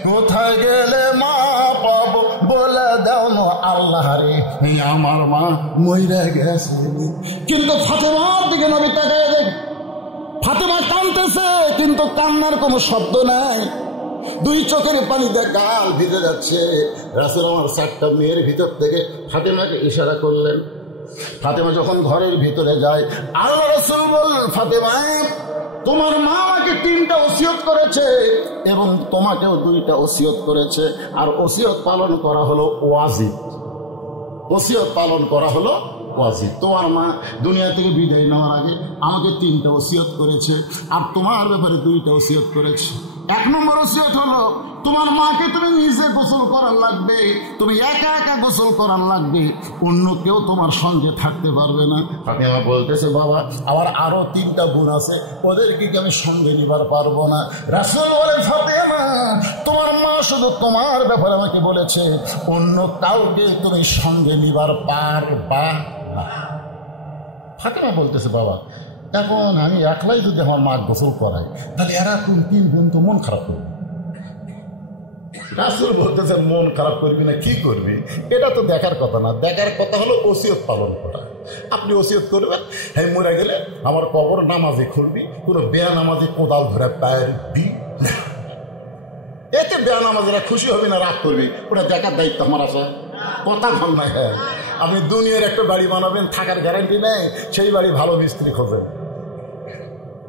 কোথায় গেলে মা পাবো বলে দাও না আল্লাহ রে, আমার মা মইরা গেছে। কিন্তু ফাতেমার দিকে নবী তাকায় দেখ, ফাতেমা কানতেছে কিন্তু কান্নার কোনো শব্দ নাই, 2 চোখের পানিতে গাল ভিজে যাচ্ছে। রাসূল আমার 4টা মেয়ের ভিতর থেকে ফাতেমাকে ইশারা করলেন। ফাতেমা যখন ঘরের ভিতরে যায়, আল্লাহ রাসূল বললেন ফাতেমা তোমার মা আমাকে 3টা ওসিয়ত করেছে এবং তোমাকেও 2টা ওসিয়ত করেছে। আর ওসিয়ত পালন করা হলো ওয়াজিব, ওসিয়ত পালন করা হলো ওয়াজিব। তোমার মা দুনিয়া থেকে বিদায় নেওয়ার আগে আমাকে 3টা ওসিয়ত করেছে, আর তোমার ব্যাপারে 2টা ওসিয়ত করেছে। 1 নম্বর ওসিয়ত হলো তোমার মাকে তুমি নিজে গোসল করার লাগবে, তুমি একা একা গোসল করার লাগবে, অন্য কেউ তোমার সঙ্গে থাকতে পারবে না। আপনি আমার বলতেছে বাবা আবার আরো 3টা বোন আছে, ওদেরকে কি আমি সঙ্গে নিবার পারবো না? রাসূল বলে ফাতেমা তোমার মা শুধু তোমার ব্যাপারে আমাকে বলেছে, অন্য কাউকে তুমি সঙ্গে নিবার পারবা না। ফাতেমা বলতেছে বাবা এখন আমি একলাই যদি আমার মা গোসল করাই তাহলে এরা 3 বোন তো মন খারাপ করবে। রাসূল বলতেছে মন খারাপ করবি না, কি করবি? এটা তো দেখার কথা না, দেখার কথা হলো ওসিয়ত পালন করা। আপনি ওসিয়ত করবেন হ্যাঁ মরে গেলে আমার কবর নামাজে খুলবি, কোনো বেয়ানামাজি কোদাল ধরে পায়ের দি, এতে বেয়ানামাজিরা খুশি হবে না রাগ করবি? ওটা দেখার দায়িত্ব আমার আছে? কথা বল না। হ্যাঁ আপনি দুনিয়ার একটা বাড়ি বানাবেন, থাকার গ্যারান্টি নেই, সেই বাড়ি ভালো মিস্ত্রি খোঁজেন।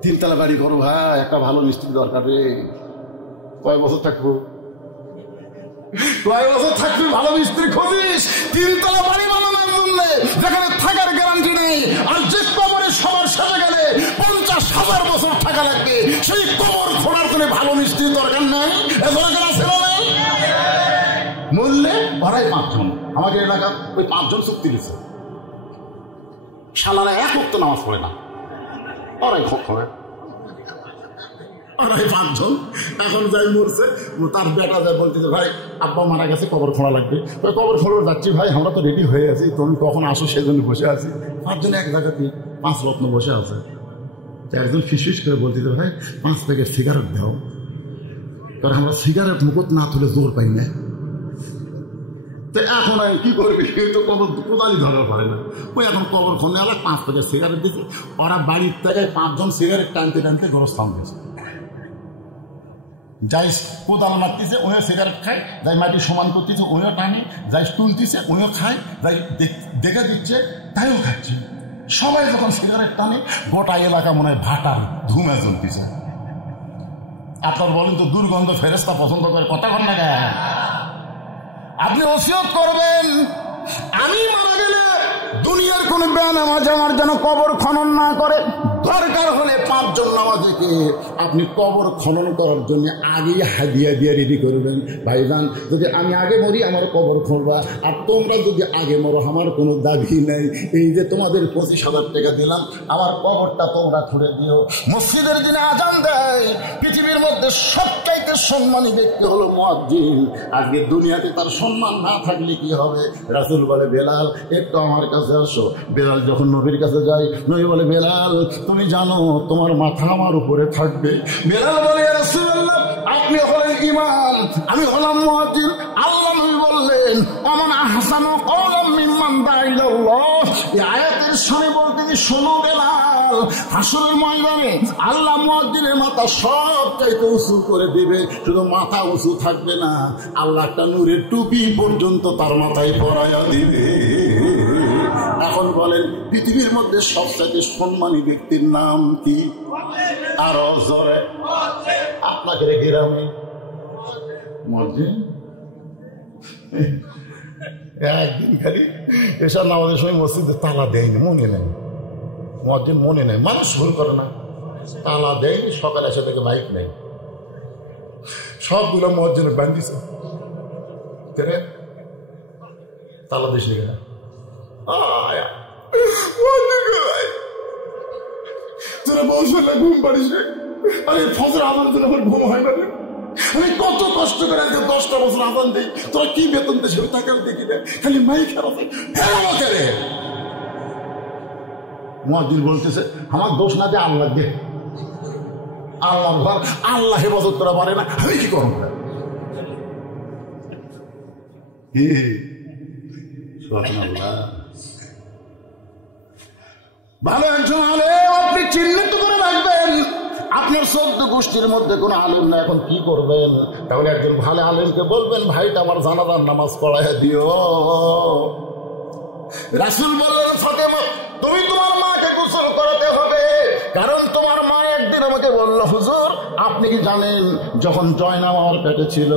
3 তলা বাড়ি করো ভাই, একটা ভালো মিস্ত্রি দরকার রে। কয় বছর থাকবো? কয় বছর থাকবি? ভালো মিস্ত্রি খোঁজিস 3 তলা বাড়ি বানানোর জন্য, যেখানে থাকার গ্যারান্টি নেই। আর যে কবরে সবার সাথে গেলে 50,000 বছর থাকা লাগবে, সেই কবর খোঁড়ার জন্য ভালো মিস্ত্রি দরকার নাই। মূল্যে ওরাই 5 জন, আমাদের এলাকার ওই 5 জন চুক্তি দিচ্ছে, শালারা 1 ওয়াক্ত নামাজ পড়ে না, ওরাই খোঁড়ে, ওরাই 5 জন। এখন যাই মরছে তার বেটা যায় বলতেছে ভাই আব্বা মারা গেছে, কবর খোঁড়া লাগবে। ওই কবর খোঁড়া যাচ্ছি ভাই, আমরা তো রেডি হয়ে আছি, তুমি কখন আসো সেজন্য বসে আছি। 5 জন এক জায়গাতে 5 রত্ন বসে আছে। একজন ফিসফিস করে বলতেছে ভাই 5 প্যাকেট সিগারেট দাও, কারণ আমরা সিগারেট মুখত না তুলে জোর পাই না। তো এখন আমি কি করবি, কিন্তু কবর কোদালি ধরার পারে না। ওই এখন কবর খোঁড়ে আলাদা 5 প্যাকেট সিগারেট দিচ্ছে। ওরা বাড়ির থেকে 5 জন সিগারেট টানতে টানতে গোরস্থান দিয়েছে। যাই কোদাল মারতেছে ওই সিগারেট খায়, যাই মাটি সমান করতেছে ওইও টানে, যাই তুলতেছে ওইও খায়, যাই দেখে দিচ্ছে তাইও খাচ্ছে। সবাই যখন সিগারেট টানে গোটা এলাকা মনে হয় ভাটার ধুমে জ্বলতেছে। আপনার বলেন তো দুর্গন্ধ ফেরেশতা পছন্দ করে? কথা কন না। আপনি ওসিয়ত করবেন আমি মারা গেলে দুনিয়ার কোন বেনামাজি আমার যেন কবর খনন না করে। দরকার হলে 5 জন নামাজিকে আপনি কবর খনন করার জন্য আগেই হাদিয়া দিয়ে রেডি করবেন। ভাইজান যদি আমি আগে মরি আমার কবর খুঁড়বা, আর তোমরা যদি আগে মরো আমার কোনো দাবি নেই। এই যে তোমাদের 25,000 টাকা দিলাম, আমার কবরটা তোমরা খুঁড়ে দিও। মসজিদের দিনে আজান দেয়, পৃথিবীর মধ্যে সবচাইতে সম্মানী ব্যক্তি হলো মুয়াজ্জিন। আজকে দুনিয়াতে তার সম্মান না থাকলে কি হবে? রাসূল বলে বেলাল একটু আমার কাছে আসো। বেলাল যখন নবীর কাছে যায়, নবী বলে বেলাল তুমি জানো তোমার মাথা আমার উপরে থাকবে। বেলাল বলে ইয়া রাসূলুল্লাহ আপনি হলেন ইমাম, আমি হলাম মুয়াজ্জিন। আল্লাহ নবী বললেন ওমান আহসানু কওলাম মিম্মান দাআ ইলাল্লাহ। এই আয়াতের শুনে বলতে যে শোনো বেলাল, হাসরের ময়দানে আল্লাহ মুয়াজ্জিনের মাথা সব চাইতে উঁচু করে দিবে। শুধু মাথা উঁচু থাকবে না, আল্লাহ একটা নূরের টুপি পর্যন্ত তার মাথায় পরাইয়া দিবে। এখন বলেন পৃথিবীর মধ্যে সবচেয়ে সম্মানী ব্যক্তির নাম কি? আরো জোরে আপনাকে গ্রামে মুয়াজ্জিন। একদিন খালি এসব নামাজের সময় মসজিদে তালা দেয়নি, মনে নেই মুয়াজ্জিন, মনে নেই, মানুষ ভুল করে না, তালা দেয়নি। সকালে এসে থেকে বাইক নেই, সবগুলো মুয়াজ্জিনে বান্ধিছে, তালা দিস নি কেন? তোরা বলছিল ঘুম পাড়িস, আরে ফজর আজান দিলে আমার ঘুম হয় না। আমি কত কষ্ট করে 10টা বছর আজান দিই, তোরা কি বেতন দিস টাকা দেখি না, খালি মাই খারাপ। মুয়াজ্জিন বলতেছে আমার দোষ না, যে আল্লাহ দিয়ে, আল্লাহ ঘর, আল্লাহ হেফাজত করা পারে না, আমি কি করবো? ভালো একজন আলেম আপনি চিহ্নিত করে রাখবেন, আপনার 14 গোষ্ঠীর মধ্যে কোনো আলেম না। এখন কি করবেন? তাহলে একজন ভালো আলেমকে বলবেন ভাইটা আমার জানাজার নামাজ পড়াইয়া দিও। রাসূল বললেন ফাতেমা তুমি তোমার মাকে গোসল করাতে হবে, কারণ তোমার মা একদিন আমাকে বলল, হুজুর আপনি কি জানেন যখন জয়নাব আমার পেটে ছিল,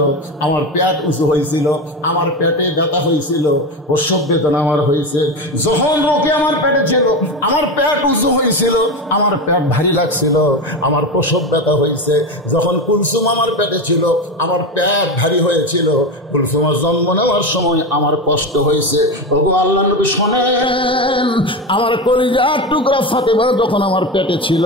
আমার পেট উঁচু হয়েছিল, আমার পেটে ব্যথা হয়েছিল, প্রসব বেদনা আমার হয়েছে। যখন রোগে আমার পেটে ছিল, আমার পেট উঁচু হয়েছিল, আমার পেট ভারী লাগছিল, আমার প্রসব ব্যথা হয়েছে। যখন কুলসুম আমার পেটে ছিল, আমার পেট ভারী হয়েছিল। কুলসুমের জন্ম নেওয়ার সময় আমার কষ্ট হয়েছে। ওগো আল্লাহর নবী শোনেন, আমার কলিজার টুকরা ফাতেমা যখন আমার পেটে ছিল,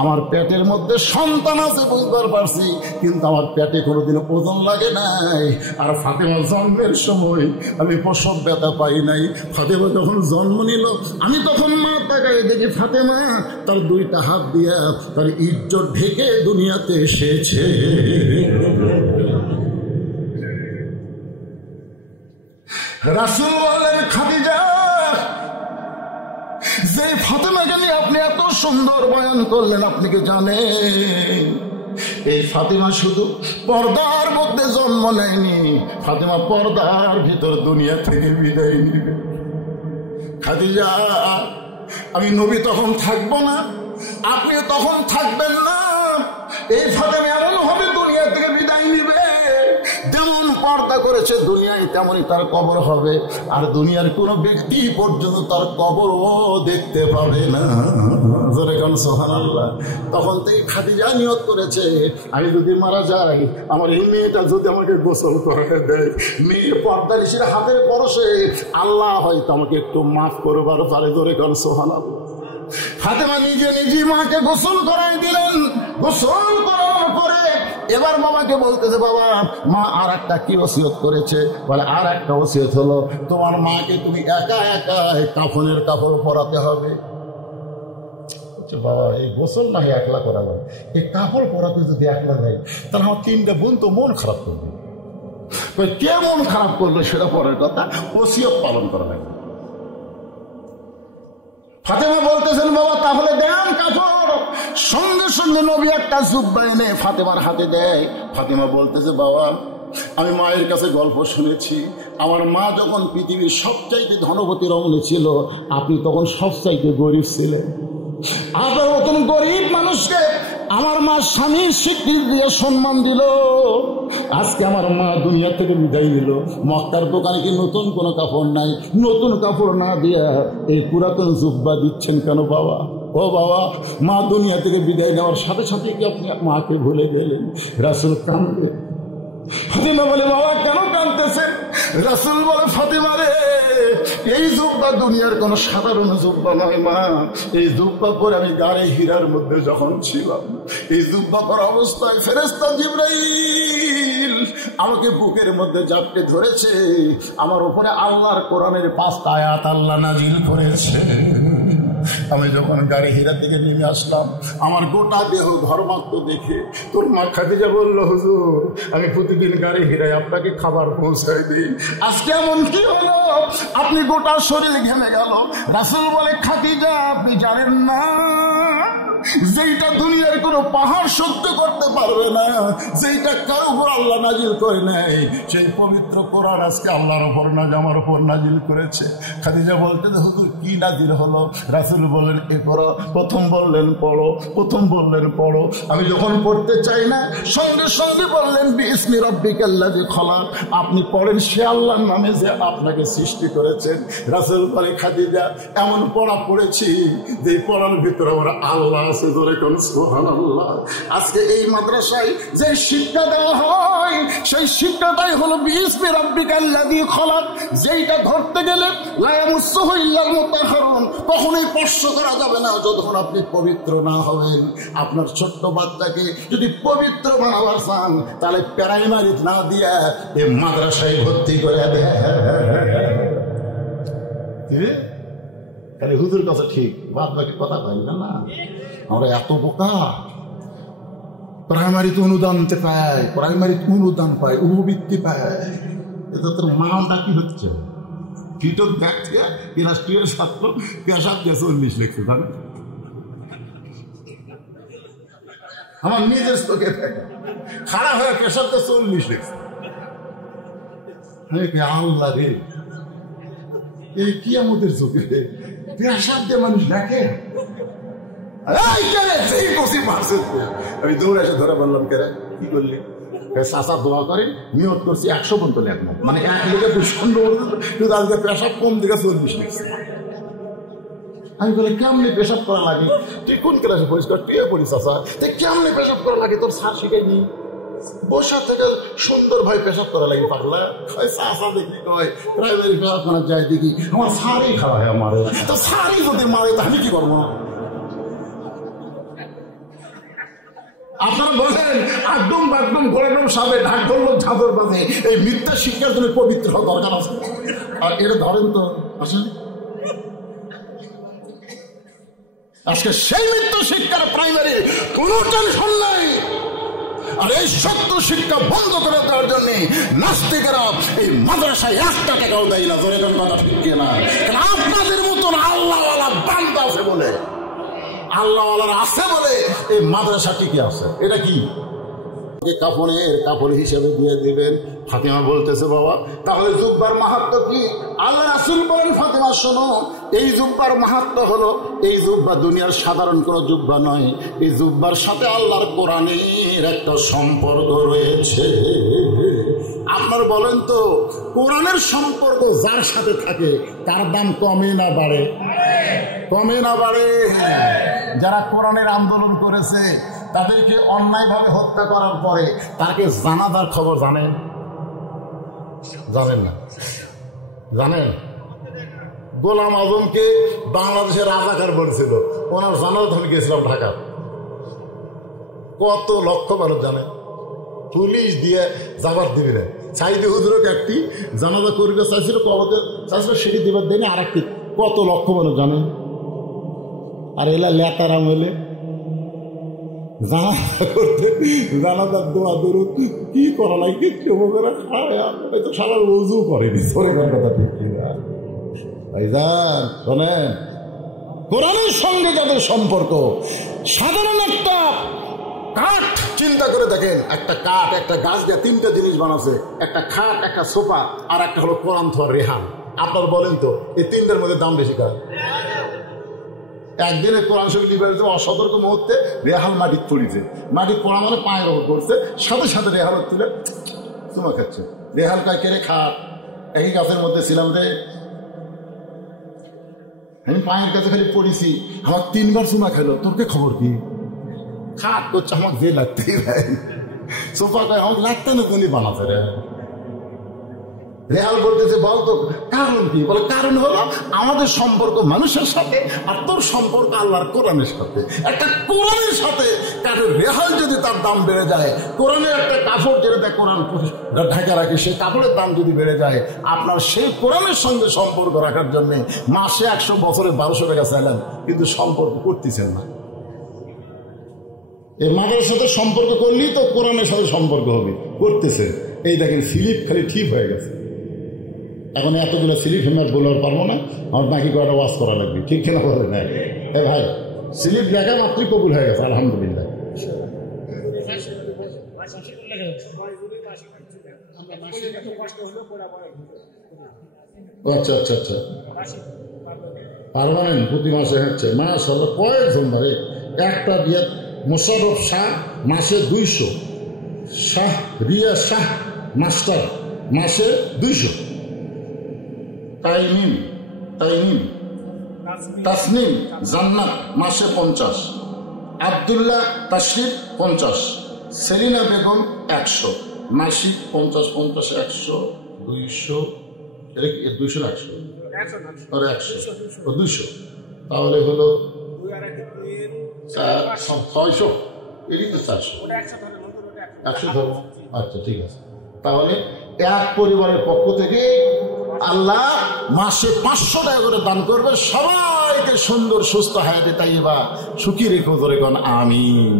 আমার পেটের মধ্যে সন্তান আছে বুঝবার পারছি, কিন্তু আমার পেটে কোনোদিন ওজন লাগে নাই। আর ফাতেমা জন্মের সময় আমি প্রসব ব্যথা পাই নাই। ফাতেমা যখন জন্ম নিল, আমি তখন মা তাকায় দেখি ফাতেমা তার দুইটা হাত দিয়া তার ইজ্জত ঢেকে দুনিয়াতে এসেছে। রাসূল বলেন, খাদিজা, যে ফাতেমাকে নিয়ে আপনি এত সুন্দর বয়ান করলেন, আপনি কি জানেন এই ফাতেমা শুধু পর্দার মধ্যে জন্ম নেয়নি, ফাতেমা পর্দার ভিতর দুনিয়া থেকে বিদায় নিবে। খাদিজা, আমি নবী তখন থাকবো না, আপনি তখন থাকবেন না। এই ফাতেমা এমন হবে দুনিয়া থেকে বিদায় নিবে, যেমন পর্দা করেছে দুনিয়ায় তেমনই তার কবর হবে। আর দুনিয়ার কোন ব্যক্তি পর্যন্ত তার কবরও দেখতে পাবে না। সুবহানাল্লাহ। তখন থেকে খাদিজা নিয়ত করেছে, আমি যদি মারা যাই, আমার এই মেয়েটা যদি আমাকে গোসল করে দেয়, মেয়ে পর্দা নিশির হাতের পরশে আল্লাহ হয়তো আমাকে একটু মাফ করবার পারে। ধরে কর সুবহানাল্লাহ। ফাতেমা নিজে নিজে মাকে গোসল করাই দিলেন। গোসল করার পরে এবার বাবাকে বলতেছে, বাবা, মা আর একটা কি ওসিয়ত করেছে? বলে, আর একটা ওসিয়ত হলো, তোমার মাকে তুমি একা একা কাফনের কাপড় পরাতে হবে। বাবা, এই গোসল না একলা করা যায়, এই কাপড় পরাতে যদি একলা যায়, তাহলে আমার তিনটা বোন তো মন খারাপ করবে। কে মন খারাপ করলো সেটা পরের কথা, ওসিয়ত পালন করা লাগবে। ফাতেমা বলতেছেন, বাবা তাহলে দেন কাপড়। সঙ্গে সঙ্গে নবী একটা জুব্বা এনে ফাতেমার হাতে দেয়। ফাতেমা বলতেছে, বাবা, আমি মায়ের কাছে গল্প শুনেছি, আমার মা যখন পৃথিবীর সবচাইতে ধনবতী রমণী ছিল, আপনি তখন সবচাইতে গরিব ছিলেন। আপনার মতন গরিব মানুষকে আমার মা স্বামীর স্বীকৃতি দিয়ে সম্মান দিল। আজকে আমার মা দুনিয়া থেকে বিদায় নিল, মক্কার দোকানে কি নতুন কোনো কাপড় নাই? নতুন কাপড় না দিয়া এই পুরাতন জুব্বা দিচ্ছেন কেন বাবা? ও বাবা, মা দুনিয়া থেকে বিদায় নেওয়ার সাথে সাথে কি আপনি মাকে ভুলে গেলেন? রাসূল কাঁদে। ফাতেমা বলে, বাবা কেন কাঁদতেছেন? রাসূল বলে, ফাতেমা রে, এই জুব্বা দুনিয়ার কোন সাধারণ জুব্বা নয় মা। এই জুব্বা পরে আমি গাড়ে হীরার মধ্যে যখন ছিলাম, এই জুব্বা পরা অবস্থায় ফেরেশতা জিবরাইল আমাকে বুকের মধ্যে জাপটে ধরেছে। আমার উপরে আল্লাহর কোরআনের 5টা আয়াত আল্লাহ নাজিল করেছে। আমি যখন গাড়ি হীরা থেকে নেমে আসলাম, আমার গোটা দেহ ঘরমাক্ত দেখে তোর মা খাদিজা বলল, হুজুর আমি প্রতিদিন গাড়ি হীরায় আপনাকে খাবার পৌঁছাই দিই, আজকে এমন কি হলো আপনি গোটা শরীর ঘেমে গেল। রাসূল বলে, খাদিজা আপনি জানেন না, যেইটা দুনিয়ার কোনো পাহাড় সহ্য করতে পারবে না, যেইটা কারো উপর আল্লাহ নাজিল করে নাই, সেই পবিত্র কোরআন আজকে আল্লাহর উপর আমার উপর নাজিল করেছে। খাদিজা বলতেন, হুজুর কি নাজিল হলো? রাসূল বললেন, এ পড়ো। প্রথম বললেন পড়ো, প্রথম বললেন পড়ো। আমি যখন পড়তে চাই না, সঙ্গে সঙ্গে বললেন বিসমি রাব্বিকাল্লাযী খলাক। আপনি পড়েন সে আল্লাহর নামে যে আপনাকে সৃষ্টি করেছেন। রাসূল বলে, খাদিজা এমন পড়া পড়েছি যে পড়ার ভিতরে আমার আল্লাহ আছে। ধরে কোন সুবহানাল্লাহ। আজকে এই মাদ্রাসায় যে শিক্ষা দেওয়া হয়, সেই শিক্ষাটাই হলো বিসমি রাব্বিকাল্লাযী খলাক। যেইটা ধরতে গেলে লা ইয়ামুসসুহু ইল্লাল মুতাহহারুন, কখনোই স্পর্শ করা যাবে না যতক্ষণ আপনি পবিত্র না হবেন। আপনার ছোট্ট বাচ্চাকে যদি পবিত্র বানাবার চান, তাহলে প্রাইমারি না দিয়া এই মাদ্রাসায় ভর্তি করে দেয়। তাহলে হুজুর কাছে ঠিক, বাদ বাকি কথা পাই না। আমরা এত বোকা। প্রাইমারিতে অনুদান পায়, প্রাইমারিতে অনুদান পায়, উপবৃত্তি পায়। এটা তোর মানটা কি হচ্ছে? কীটক দেখছে রাষ্ট্রীয় ছাত্র পেশাব দিয়ে 40 লিখছে, তাহলে আমার নিজের চোখে খাড়া হয়ে পেশাব দিয়ে 40 লিখছে। আল্লাহ রে, এই কি আমাদের চোখে পেশাব দিয়ে মানুষ দেখে? আমি দৌড়ে এসে ধরে বললাম কেরে কি করলি? চাচা দোয়া করেন, নিয়ত করছি 100 পর্যন্ত লেখবো, মানে 1 লিখে 200 আজকে পেশাব কম দিকে 40 লিখছে। আমি বলে কেমনি পেশাব করা লাগে? তুই কোন ক্লাসে পরিষ্কার টিয়ে পড়িস চাচা? তুই কেমনি পেশাব করা লাগে? তোর স্যার শিখাইনি? বসা থেকে সুন্দর ভাই পেশাব করা লাগে পাগলা। চাচা দেখি কয় প্রাইমারি পেশাব করা যায় দেখি, আমার স্যারই খাওয়া হয় আমার, তো স্যারই যদি মারে তা আমি কি করবো? আপনারা বলেন একদম একদম গোলাম সাহেব ঢাক ধরল ঝাঁদর বাজে, এই মিথ্যা শিক্ষার জন্য পবিত্র হওয়া দরকার আছে। আর এটা ধরেন তো আসেন আজকে সেই মিথ্যা শিক্ষার প্রাইমারি কোনো টেনশন নাই। আর এই সত্য শিক্ষা বন্ধ করে দেওয়ার জন্য নাস্তিকেরা এই মাদ্রাসায় 1 টাকাও দেয় না। ধরে কথা ঠিক কিনা? আপনাদের মতন আল্লাহওয়ালা বান্দা আছে বলে, আল্লাহওয়ালার আছে বলে এই মাদ্রাসা টিকে আছে। এটা কি কাপড় হিসেবে দিয়ে দিবেন? ফাতেমা বলতেছে বাবা তাহলে জুব্বার মাহাত্ম্য কি? আল্লাহ রাসূল বলেন ফাতেমা শোনো, এই জুব্বার মাহাত্ম্য হলো এই জুব্বা দুনিয়ার সাধারণ কোনো জুব্বা নয়, এই জুব্বার সাথে আল্লাহর কোরআনের একটা সম্পর্ক রয়েছে। আপনার বলেন তো কোরআনের সম্পর্ক যার সাথে থাকে তার দাম কমে না বাড়ে? কমে না বাড়ে? যারা কোরআনের আন্দোলন করেছে তাদেরকে অন্যায়ভাবে হত্যা করার পরে তাকে জানাজার খবর জানেন? জানেন না? জানেন গোলাম আজমকে বাংলাদেশের রাজাকার বলছিল, ওনার জানাজা ধরে গেছিলাম ঢাকা। কত লক্ষ মানুষ জানেন? পুলিশ দিয়ে যাবার দিবি না। সাইদি হুজুরও একটি জানাজা করবে চাইছিল, কবতে চাইছিল, সেটি দিবার দেয়নি আর একটি। কত লক্ষ মানুষ জানেন? আর এলা লেতারাম হইলে জানাজার দোয়া দরুদ কি করা লাগে খায়, তো সারা রোজও করেনি। কথা ঠিক কিনা ভাইজান? শোনেন কোরআনের সঙ্গে যাদের সম্পর্ক, সাধারণ একটা কাঠ চিন্তা করে দেখেন, একটা কাঠ একটা গাছ দিয়ে 3টা জিনিস বানাচ্ছে, একটা খাট, একটা সোফা, আর একটা হলো কোরআন থর রেহান। আপনার বলেন তো এই 3টার মধ্যে দাম বেশি কার? একদিনে কোরআন শরীফ লিবারেছে অসতর্ক মুহূর্তে রেহাল মাটি পড়িছে, মাটি পড়া মানে পায়ের ওপর পড়ছে, সাথে সাথে রেহাল তুলে চুমা খাচ্ছে। রেহাল কায় কেড়ে খাট, একই গাছের মধ্যে ছিলাম রে, আমি পায়ের কাছে খালি পড়েছি, আমার 3বার চুমা খেলো, তোর কে খবর কি? খাট করছে আমাকে যে লাগতেই ভাই, সোফা কয় আমাকে লাগতে না, তুমি বানাতে রে। রেহাল বলতেছে বল তো কারণ কি? বলে কারণ হলো আমাদের সম্পর্ক মানুষের সাথে আর তোর সম্পর্ক আল্লাহর কোরআনের সাথে। একটা কোরআনের সাথে কাঠের রেহাল যদি তার দাম বেড়ে যায়, কোরআনের একটা কাপড় যেটা কোরআন ঢাকা রাখে সেই কাপড়ের দাম যদি বেড়ে যায়, আপনার সেই কোরআনের সঙ্গে সম্পর্ক রাখার জন্য মাসে 100 বছরে 1200 টাকা চাইলেন, কিন্তু সম্পর্ক করতেছেন না। এই মাদের সাথে সম্পর্ক করলেই তো কোরআনের সাথে সম্পর্ক হবে, করতেছে। এই দেখেন স্লিপ খালি ঠিক হয়ে গেছে। এখন এতগুলো স্লিপ আমি আর বলে পারবো না, আমার বাকি কয়টা ওয়াশ করা লাগবে, ঠিক কিনা বলে না? এ ভাই স্লিপ লেখা মাত্রই কবুল হয়ে গেছে, আলহামদুলিল্লাহ। আচ্ছা আচ্ছা আচ্ছা, পারমানেন্ট প্রতি মাসে হচ্ছে মাশাআল্লাহ। কয়েকজন ধরে একটা বিয়ে মোশাররফ শাহ মাসে 200, শাহ রিয়া শাহ মাস্টার মাসে 200, তাসনিম জান্নাত মাসে 50, আব্দুল্লাহ তাশরিফ 50, সেলিনা বেগম 100, মাসিক 50 50 100 200, 200 200, তাহলে হলো 600, এরই তো 400, 100 ধরো। আচ্ছা ঠিক আছে, তাহলে এক পরিবারের পক্ষ থেকে আল্লাহ মাসে 500 টাকা করে দান করবে, সবাইকে সুন্দর সুস্থ হায়াতে তাইয়্যিবা সুখী রেখো, ধরে কোন আমিন।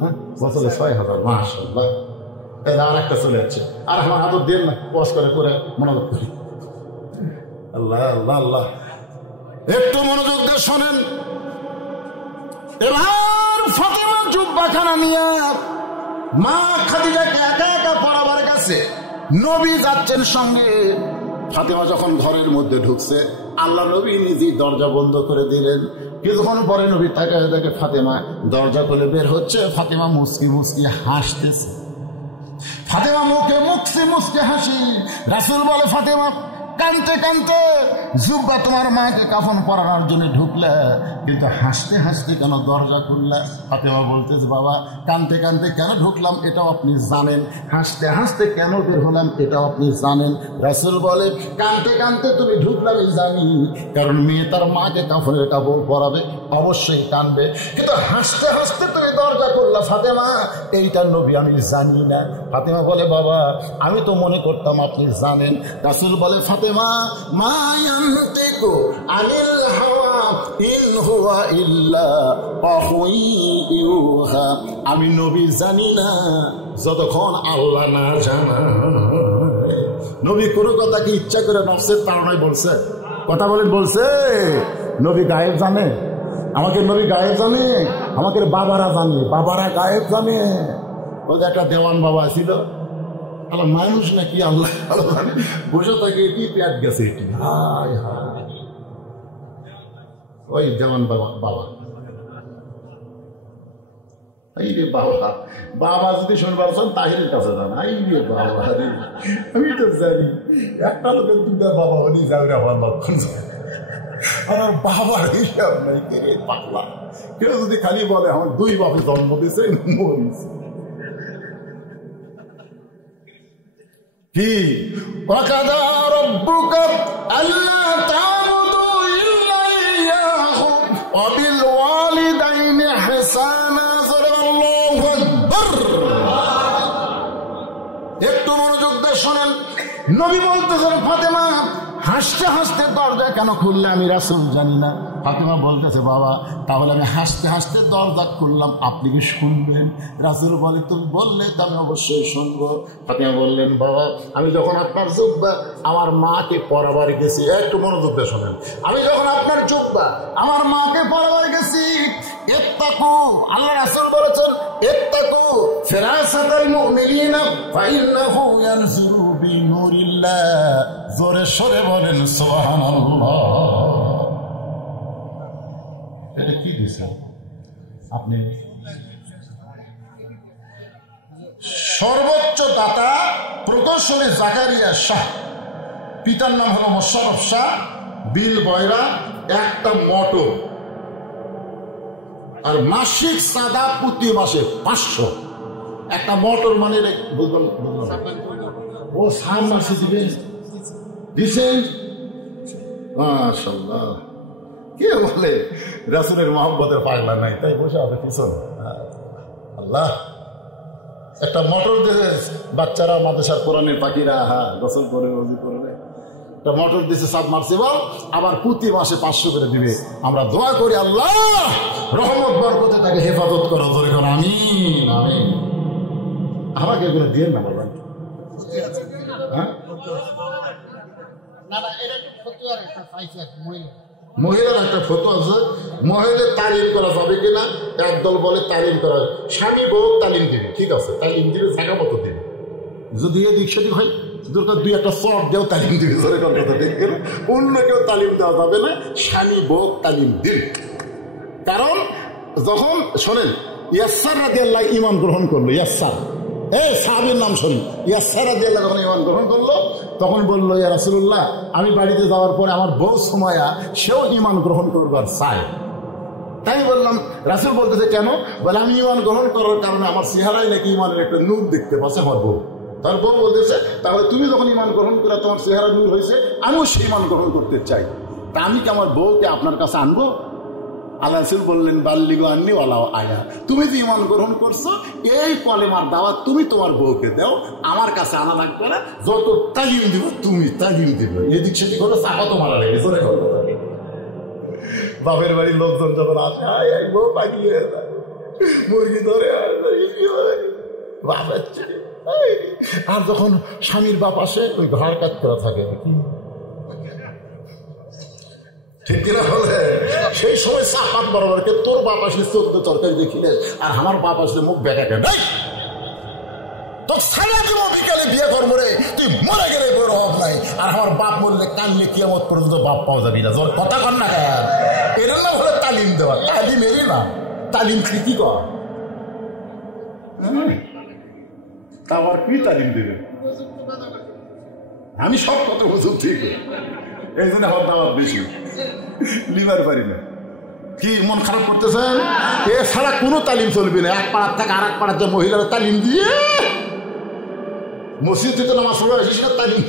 হ্যাঁ বছরে 6000, মাশাআল্লাহ। তাহলে আর একটা চলে যাচ্ছে, আর আমার হাত দেন না, ওয়াজ করে করে মনোযোগ করি। আল্লাহ আল্লাহ আল্লাহ, একটু মনোযোগ দিয়ে শোনেন। এবার ফাতেমা জুব্বাখানা নিয়ে মা খাদিজাকে একা একা বরাবর কাছে, নবী যাচ্ছেন সঙ্গে। ফাতেমা যখন ঘরের মধ্যে ঢুকছে, আল্লাহ নবী নিজেই দরজা বন্ধ করে দিলেন। কিছুক্ষণ পরে নবী তাকে ফাতেমা দরজা খুলে বের হচ্ছে। ফাতেমা মুসকি মুসকি হাসতেছে। ফাতেমা মুখে মুসকি হাসি। রাসূল বলে, ফাতেমা কানতে কানতে জুব্বা তোমার মাকে কাফন পরানোর জন্য ঢুকলে, কিন্তু হাসতে হাসতে কেন দরজা খুললে? ফাতেমা বলতেছে, বাবা কানতে কানতে কেন ঢুকলাম এটাও আপনি জানেন, হাসতে হাসতে কেন বের হলাম এটাও আপনি জানেন। রাসূল বলে, কানতে কানতে তুমি ঢুকলাম জানি, কারণ মেয়ে তার মাকে কাফনের কাপড় পরাবে, অবশ্যই কানবে, কিন্তু হাসতে হাসতে তুমি দরজা করলা ফাতেমা, এইটা নবী আমি জানি না। ফাতেমা বলে, বাবা আমি তো মনে করতাম আপনি জানেন। রাসূল বলে, ফাতেমা মা ইয়ানতিকু আনিল হাওয়া ইন হুয়া ইল্লা ওয়াহয়ুন ইউহা, আমি নবী জানি না যতক্ষণ আল্লাহ না জানায়। নবী কোনো কথা কি ইচ্ছা করে নফসের তাড়নায় বলছে? কথা বলেন, বলছে? নবী গায়েব জানে? আমাকে নবী গায়েব জানে? আমাকে বাবারা জানে, বাবারা গায়েব জানে। ওই একটা দেওয়ান বাবা ছিল, আল্লাহ মানুষ নাকি আল্লাহ বসে থাকে, এটি পেট গেছে, এটি ওই দেওয়ান বাবা বাবা এই রে বাবা, বাবা যদি শুনবার চান তাহিরের কাছে যান। এই রে বাবা, আমি তো জানি একটা লোকের দুটা বাবা হলি যাবে আমার লক্ষণ, আমার বাবার হিসাব নাই। কে পাগলা, কেউ যদি খালি বলে আমার দুই বাপে জন্ম দিছে মরিস কি, ওয়াকাদা রাব্বুকা আল্লা তা'বুদু ইল্লা ইয়্যাহু ওয়া বিল ওয়ালিদাইনি ইহসানা। আল্লাহু আকবার। একটু মনোযোগ দিয়ে শুনেন, নবী বলতেছেন, ফাতেমা হাসতে হাসতে দরজা কেন খুললে আমি রাসূল জানি না। ফাতেমা বলতেছে, বাবা তাহলে আমি হাসতে হাসতে দরজা খুললাম, আপনি কি শুনবেন? রাসূল বলে, তুমি বললে তো আমি অবশ্যই শুনবো। ফাতেমা বললেন, বাবা আমি যখন আপনার জুব্বা আমার মাকে পরাবার গেছি, একটু মনোযোগ দিয়ে শোনেন, আমি যখন আপনার জুব্বা আমার মাকে পরাবার গেছি, ইত্তাকু, আল্লাহ রাসূল বলেছেন, ইত্তাকু ফিরাসাতাল মুমিনিনা ফাইন্নাহু ইয়ানজুরু বিনুরিল্লাহ। জোরে সরে বলেন সুবহানাল্লাহ। এটা কি দিছে আপনি? সর্বোচ্চ দাতা প্রকৌশলী জাকারিয়া শাহ, পিতার নাম হলো মোশাররফ শাহ, বিল বয়রা, একটা মোটর, আর মাসিক চাঁদা প্রতি মাসে 500। একটা মোটর মানে ও 3 মাসে দিবে, দিছেন মাশাআল্লাহ। কে বলে রাসূলের মহব্বতের পাগলা নাই, তাই বসে হবে পিছনে। আল্লাহ একটা মোটর দিয়েছে, বাচ্চারা মাদ্রাসার কোরআনের পাখিরা গোসল করে ওযু করবে, একটা মোটর দিয়েছে সাবমার্সিবল, আবার প্রতি মাসে 500 করে দিবে। আমরা দোয়া করি আল্লাহ রহমত বরকতে তাকে হেফাজত করো, ধরে করো, আমিন আমিন। আমাকে এগুলো দিয়ে না বলবেন, হ্যাঁ মহিলার একটা ফটো আছে, মহিলার তালিম করা যাবে কিনা, একদল বলে তালিম করা, স্বামী বউ তালিম দিবে, ঠিক আছে, তালিম দিবে, জায়গা মতো দিবে, যদি এদিক সেদিক হয় দরকার 2-1 চট দেও তালিম দিবে, অন্য কেউ তালিম দেওয়া যাবে না, স্বামী বউ তালিম দিবে। কারণ যখন শোনেন ইয়াসার রাদিয়াল্লাহু ঈমান গ্রহণ করলো, ইয়াসার সাহাবীর নাম শুনি, ইয়াসার রাদিয়াল্লাহু যখন ঈমান গ্রহণ করলো, তখন বললো, ইয়া রাসূলুল্লাহ আমি বাড়িতে যাওয়ার পরে আমার বউ সুমাইয়া সেও ঈমান গ্রহণ করবার চায়। তাই বললাম, রাসূল বলতেছে কেন? বলে আমি ঈমান গ্রহণ করার কারণে আমার চেহারায় নাকি ঈমানের একটা নূর দেখতে পাচ্ছে আমার বউ। তার বউ বলতেছে, তাহলে তুমি যখন ঈমান গ্রহণ করে তোমার চেহারা নূর হয়েছে, আমিও সেই ঈমান গ্রহণ করতে চাই, তা আমি কি আমার বউকে আপনার কাছে আনবো? আল্লাহ রাসূল বললেন, বাল্লিগু আন্নি ওয়ালাউ আয়া, তুমি যে ঈমান গ্রহণ করছো এই কলেমার দাওয়াত তুমি তোমার বউকে দাও, আমার কাছে আনা লাগবে না, যত তালিম দিব তুমি তালিম দিবে, এদিক সেদিক হলো চাপা তো মারা লেগে চলে গেল। বাপের বাড়ির লোকজন যখন আসে, বউ পাগলি হয়ে যায়, মুরগি ধরে আর যখন স্বামীর বাপ আসে ওই ঘর কাজ করা থাকে, ঠিক কিনা বলে? সেই সময় চাপাত বরাবর তোর বাপ আসলে 14 তরকারি দেখিলে, আর আমার বাপ আসলে মুখ বেঁকাকে নাই, তোর সারা জীবন বিকালে বিয়ে করবো রে, তুই মরে গেলে বড় অভাব নাই, আর আমার বাপ বললে কানলে কিয়ামত পর্যন্ত বাপ পাওয়া যাবি না। জোর কথা কর না কেন? এর না হলে তালিম দেওয়া, তালিম এরই না, তালিম কি কর, আমার কি তালিম দেবে? আমি সব কথা বুঝুন ঠিক, এই জন্য আমার দাওয়াত বেশি লিবার পারি না। কি মন খারাপ করতেছেন? এছাড়া কোনো তালিম চলবে না। এক পাড়ার থেকে আর এক পাড়ার যে মহিলারা তালিম দিয়ে মসজিদে তো নামাজ পড়া হিসাব তালিম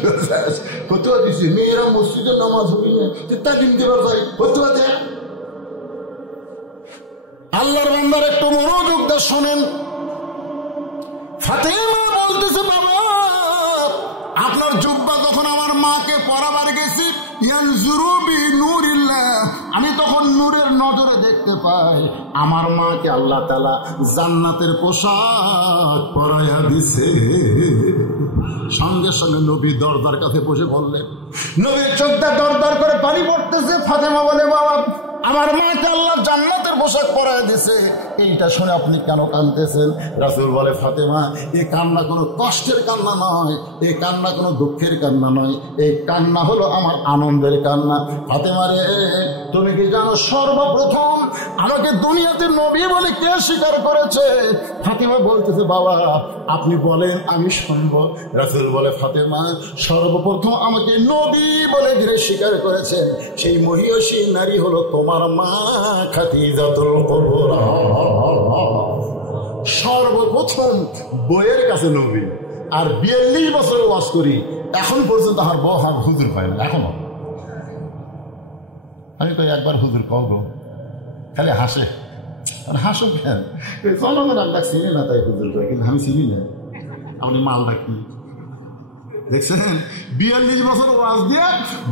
হতে দিচ্ছি, মেয়েরা মসজিদে নামাজ হবি না তালিম দেবার যাই হতে পারে। আল্লাহর বান্দার একটু মনোযোগ দিয়ে শোনেন। ফাতেমা বলতেছে, বাবা আপনার জুব্বা যখন আমার মাকে পরাবার গেছি, আমি তখন নূরের নজরে দেখতে পাই আমার মাকে আল্লাহ তাআলা জান্নাতের পোশাক পরাইয়া দিছে। সঙ্গে সঙ্গে নবী দরজার কাছে বসে বললেন, নবীর চোখটা দরদর করে পানি পড়তেছে। ফাতেমা বলে, বাবা আমার মাকে আল্লাহ জান্নাতের পোশাক পরায় দিছে, এইটা শুনে আপনি কেন কাঁদতেছেন? রাসূল বলে, ফাতেমা এই কান্না কোনো কষ্টের কান্না নয়, এই কান্না কোনো দুঃখের কান্না নয়, এই কান্না হলো আমার আনন্দের কান্না। ফাতেমা রে, তুমি কি জানো সর্বপ্রথম আমাকে দুনিয়াতে নবী বলে কে স্বীকার করেছে? ফাতেমা বলতেছে, বাবা আপনি বলেন আমি শুনব। রাসূল বলে, ফাতেমা সর্বপ্রথম আমাকে নবী বলে যে স্বীকার করেছেন সেই মহিয়সী নারী হলো তোমার মা খাদিজাতুল কুবরা। সর্বপ্রথম বইয়ের কাছে নবী। আর 42 বছর ওয়াজ করি, এখন পর্যন্ত আমার বউ হাত হুজুর পায় না এখনো। আমি তো একবার হুজুর কব, খালি হাসে। হাসো কেন? জনগণ আমরা চিনি না তাই হুজুর কয়, কিন্তু আমি চিনি না আপনি মালটা কি দেখছেন। 42 বছর ওয়াজ দিয়ে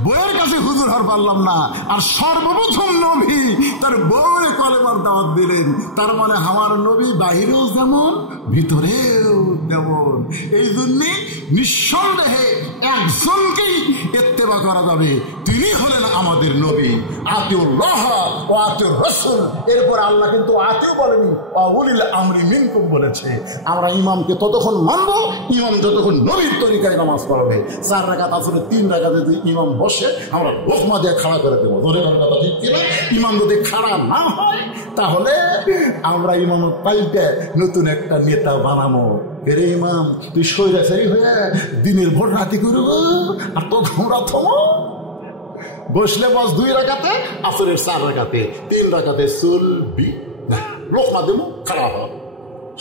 বইয়ের কাছে হুজুর হওয়ার পারলাম না, আর সর্বপ্রথম নবী তার বউয়ে কলেমার দাওয়াত দিলেন। তার মানে আমার নবী বাহিরেও যেমন ভিতরেও তেমন। এই জন্যে নিঃসন্দেহে একজনকেই ইত্তেবা করা যাবে, তিনি হলেন আমাদের নবী। আতিউল্লাহ ওয়া আতিউর রাসূল। এরপর আল্লাহ কিন্তু আতিউ বলেনি, ওয়া উলিল আমরি মিনকুম বলেছে। আমরা ইমামকে ততক্ষণ মানব ইমাম যতক্ষণ নবীর তরিকায় নামাজ পড়াবে। 4 রাকাত আসলে 3 রাকাতে যদি ইমাম বসে আমরা লোকমা দিয়ে খাড়া করে দেবো। ধরে করার কথা ঠিক কিনা? ইমাম যদি খাড়া না হয় তাহলে আমরা ইমাম পাল্টে নতুন একটা নেতা বানাবো। এরে ইমাম তুই সৈরাচারী হয়ে দিনের ভোর রাতি করব, আর তো ঘোমরা থমো। বসলে বস 2 রাকাতে, আসরের 4 রাকাতে, 3 রাকাতে চলবি না। লোকমা দেবো, খাড়া হওয়া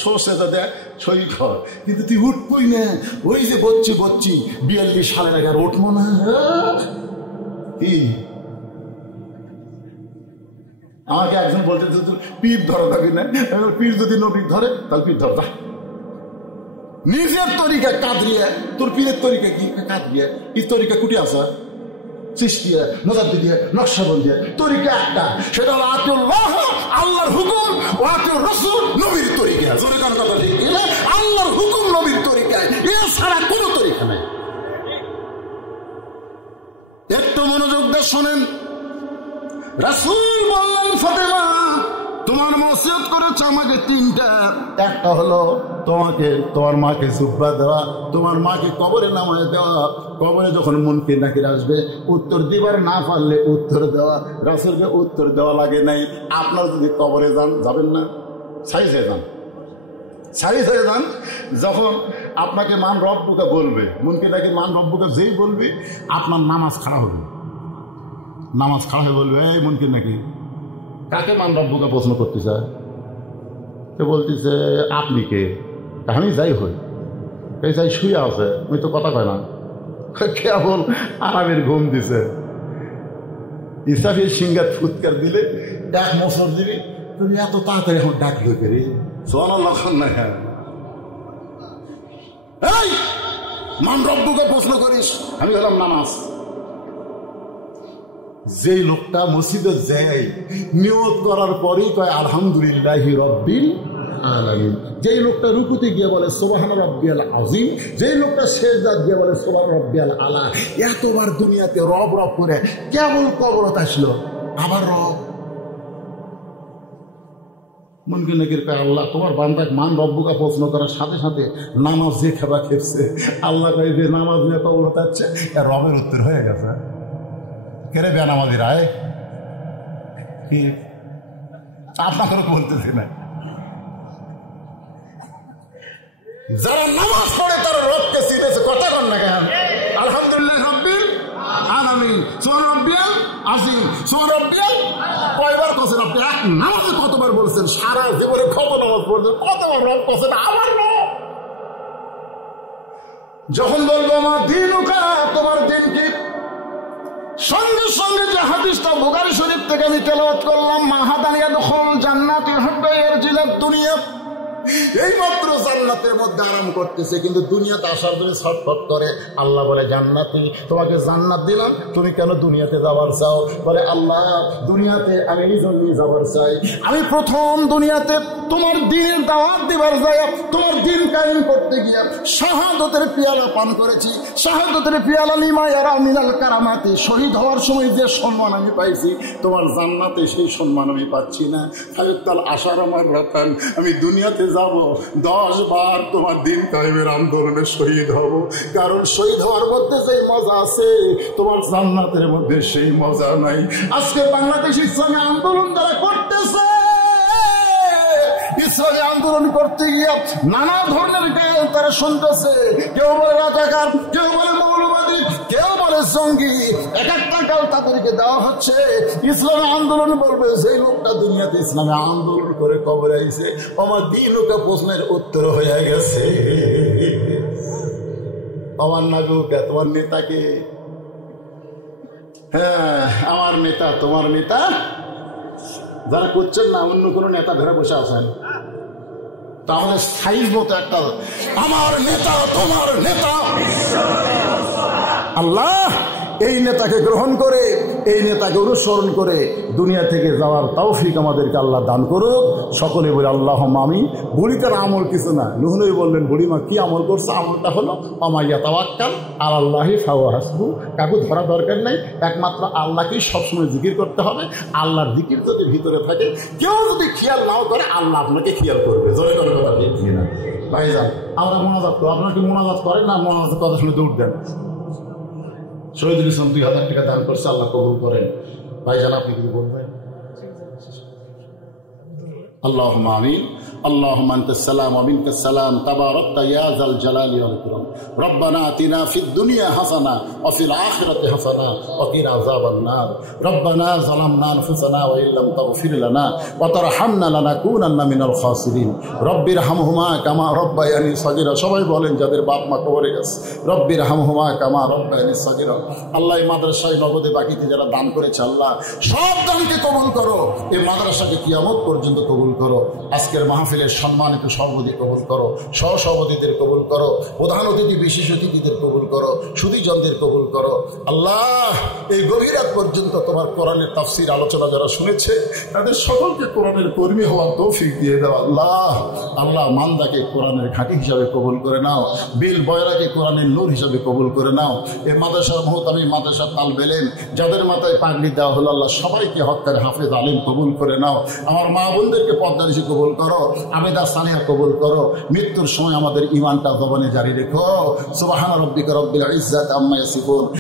সরষেটা দেয় সই খর, কিন্তু তুই উঠবই না। ওই যে বচ্ছি 42 সালের আগে আর উঠবো না। কি আমাকে একজন বলতে পীর ধরা থাকি না, পীর যদি নবী ধরে তাহলে পীর ধর। নিজের তরিকা কাঁদরিয়া, তোর পীরের তরিকা কি কাঁদরিয়া? এই তরিকা কুটি আসা চিশতিয়া, নজারদিয়া, নকশবন্দিয়া, তরিকা একটা, সেটা হলো আতিউল্লাহ আল্লাহর হুকুম ওয়া আতিউর রাসূল নবীর তরিকা। জোরে কান কথা ঠিক কিনা? আল্লাহর হুকুম নবীর তরিকা, এছাড়া কোনো তরিকা নাই। একটু মনোযোগ দিয়ে শোনেন। রাসূল বললেন, ফাতেমা তোমার নসিহত করেছে আমাকে 3টা। একটা হলো তোমাকে তোমার মাকে জুব্বা দেওয়া, তোমার মাকে কবরে নামায় দেওয়া, কবরে যখন মুনকির নাকির আসবে উত্তর দিবার না পারলে উত্তর দেওয়া। রাসূলকে উত্তর দেওয়া লাগে নাই। আপনার যদি কবরে যান, যাবেন না, সাইজ হয়ে যান, সাইজ হয়ে যান। যখন আপনাকে মান রব্বুকে বলবে, মুনকির নাকির মান রব্বুকে যেই বলবে, আপনার নামাজ খাড়া হবে। নামাজ খাড়া হয়ে বলবে, এই মুনকির নাকির কাকে মান রব্বুকে প্রশ্ন করতে চায়? সে বলতেছে আপনি কে? আমি যাই হই, এই যাই শুয়ে আছে, ওই তো কথা কয় না, কেবল আরামের ঘুম দিছে। ইসাফির সিঙ্গার ফুৎকার দিলে 1 বছর দিবি, তুমি এত তাড়াতাড়ি এখন ডাকলো পেরে সোয়ানোর লক্ষণ না। হ্যাঁ এই মান রব্বুকে প্রশ্ন করিস, আমি হলাম নামাজ। যেই লোকটা মসজিদে যায় নিয়ত করার পরেই কয় আলহামদুলিল্লাহি রাব্বিল আলামিন, যেই লোকটা রুকুতে গিয়ে বলে সুবহান রাব্বিয়াল আযীম, যেই লোকটা সিজদায় গিয়ে বলে সুবহান রাব্বিয়াল আলা, এতবার দুনিয়াতে রব রব করে কেবল কবরত আসলো আবার রব। মুনকির নাকির কয় আল্লাহ তোমার বান্দাকে মান রব্বুকা প্রশ্ন করার সাথে সাথে নামাজ যে খেবা খেপছে, আল্লাহ কয় যে নামাজ নিয়ে কবুল হতাচ্ছে রবের উত্তর হয়ে গেছে। কেরে বেনামাজি রায় কি আপনাকে বলতেছি না, যারা নামাজ পড়ে তারা রবকে চিনেছে। কথা কন না কেন? আলহামদুলিল্লাহ রাব্বিল আলামিন, সুবহান রাব্বিয়াল আযীম, সুবহান রাব্বিয়াল। কয়বার কছেন আপনি? এক নামাজে কতবার বলছেন? সারা জীবনে কত নামাজ পড়ছেন? কতবার রব কছেন আমার রব? যখন বলবো আমার দিনুকা, তোমার দিন কি, সঙ্গে সঙ্গে যে হাদিসটা বুখারী শরীফ থেকে আমি তেলাওয়াত করলাম, মাহাদানিয়া দুখুল জান্নাতি হুব্বা ইয়ারজিলাত দুনিয়া, এই মাত্র জান্নাতের মধ্যে আরাম করতেছে, কিন্তু দুনিয়াতে আসার জন্য ছটফট করে। আল্লাহ বলে জান্নাতি তোমাকে জান্নাত দিলাম, তুমি কেন দুনিয়াতে যাবার চাও? বলে আল্লাহ দুনিয়াতে আমি এই জন্যই যাবার চাই, আমি প্রথম দুনিয়াতে তোমার দিনের দাওয়াত দিবার যায়, তোমার দিন কায়েম করতে গিয়া শাহাদতের পিয়ালা পান করেছি। শাহাদতের পিয়ালা লিমা ইয়ারা মিনাল কারামাতি, শহীদ হওয়ার সময় যে সম্মান আমি পাইছি, তোমার জান্নাতে সেই সম্মান আমি পাচ্ছি না। ফায়তাল আশার আমার রাতান, আমি দুনিয়াতে যাব 10 বার তোমার দিন কায়েমের আন্দোলনে শহীদ হব, কারণ শহীদ হওয়ার মধ্যে সেই মজা আছে, তোমার জান্নাতের মধ্যে সেই মজা নাই। আজকে বাংলাদেশ ইসলামী আন্দোলন যারা করতেছে, ইসলামী আন্দোলন করতে গিয়ে নানা ধরনের গান তারা শুনতেছে, কেউ বলে রাজাকার, কেউ বলে মৌলবাদী, কেউ বলে জঙ্গি, এক একটা গাল তাদেরকে দেওয়া হচ্ছে। ইসলামী আন্দোলন বলবে সেই লোকটা দুনিয়াতে ইসলামী আন্দোলন করে কবরে আইছে, আমার দিনুকা প্রশ্নের উত্তর হয়ে গেছে। আমার নাগুকা তোমার নেতাকে, হ্যাঁ আমার নেতা তোমার নেতা, যারা করছেন না অন্য কোনো নেতা ধরে বসে আছেন, তাহলে সাইজ মতো একটা আমার নেতা তোমার নেতা। আল্লাহ এই নেতাকে গ্রহণ করে, এই নেতাকে অনুসরণ করে দুনিয়া থেকে যাওয়ার তৌফিক আমাদেরকে আল্লাহ দান করুক। সকলে বলে আল্লাহুম্মা আমিন। বুড়িটার আমল কিছু না, নূহ নবী বললেন বুড়িমা কি আমল করছে? আমলটা হলো আমাইয়া তাওয়াক্কাল আলাল্লাহি ফাহুয়া হাসবু, কাকু ধরা দরকার নেই, একমাত্র আল্লাহকেই সবসময় জিকির করতে হবে। আল্লাহর জিকির যদি ভিতরে থাকে, কেউ যদি খেয়াল নাও করে আল্লাহ আপনাকে খেয়াল করবে। জোরে করে কথা দিচ্ছি না ভাইজান, আমরা মোনাজাত করো, আপনারা কি মোনাজাত করেন না? মোনাজাতের কথা শুনে দৌড় দেন। শহীদুল ইসলাম 2000 টাকা দান করছে, আল্লাহ কবুল করেন। ভাইজান আপনি কি বলবেন? আল্লাহুম্মা আমিন। اللهم انت السلام ومنك السلام تباركت يا ذا الجلال والاكرام ربنا آتنا في الدنيا حسنه وفي الاخره حسنه وقنا عذاب النار ربنا ظلمنا انفسنا وان لم تغفر لنا وترحمنا لنكونن من الخاسرين رب ارحمهما كما ربياني صغيرا। সবাই বলেন যাদের বাপ মা কবরে গেছে, রব্বি রহমহুমা কামা রব্বায়ানি সগীরা। আল্লাহ এই মাদ্রাসায় নগদে বাকিতে যারা দান করেছে, আল্লাহ সব দানকে কবুল করো, এই মাদ্রাসাকে কিয়ামত পর্যন্ত কবুল করো। আজকের মাহফিলের সম্মানিত সভাপতি কবুল করো, সহসভাপতিদের কবুল করো, প্রধান অতিথি বিশেষ অতিথিদের কবুল করো, সুধীজনদের কবুল করো। আল্লাহ এই গভীর রাত পর্যন্ত তোমার কোরআনের তাফসীর আলোচনা যারা শুনেছে, তাদের সকলকে কোরআনের কর্মী হওয়ার তৌফিক দিয়ে দাও। আল্লাহ আল্লাহ মান্দাকে কোরআনের ঘাঁটি হিসাবে কবুল করে নাও, বিল বয়রাকে কোরআনের নূর হিসাবে কবুল করে নাও। এই মাদ্রাসার মুহতামি মাদ্রাসার তালবে ইলম যাদের মাথায় পাগড়ি দেওয়া হলো, আল্লাহ সবাইকে হক্কার হাফেজ আলিম কবুল করে নাও। আমার মা বোনদেরকে পর্দানিশী কবুল করো, আবেদা সানিয়া কবুল করো। মৃত্যুর সময় আমাদের ঈমানটা জবানে জারি রেখো। সুবহান রাব্বিকা রব্বিল ইজ্জাতি আম্মা ইয়াসিফুন।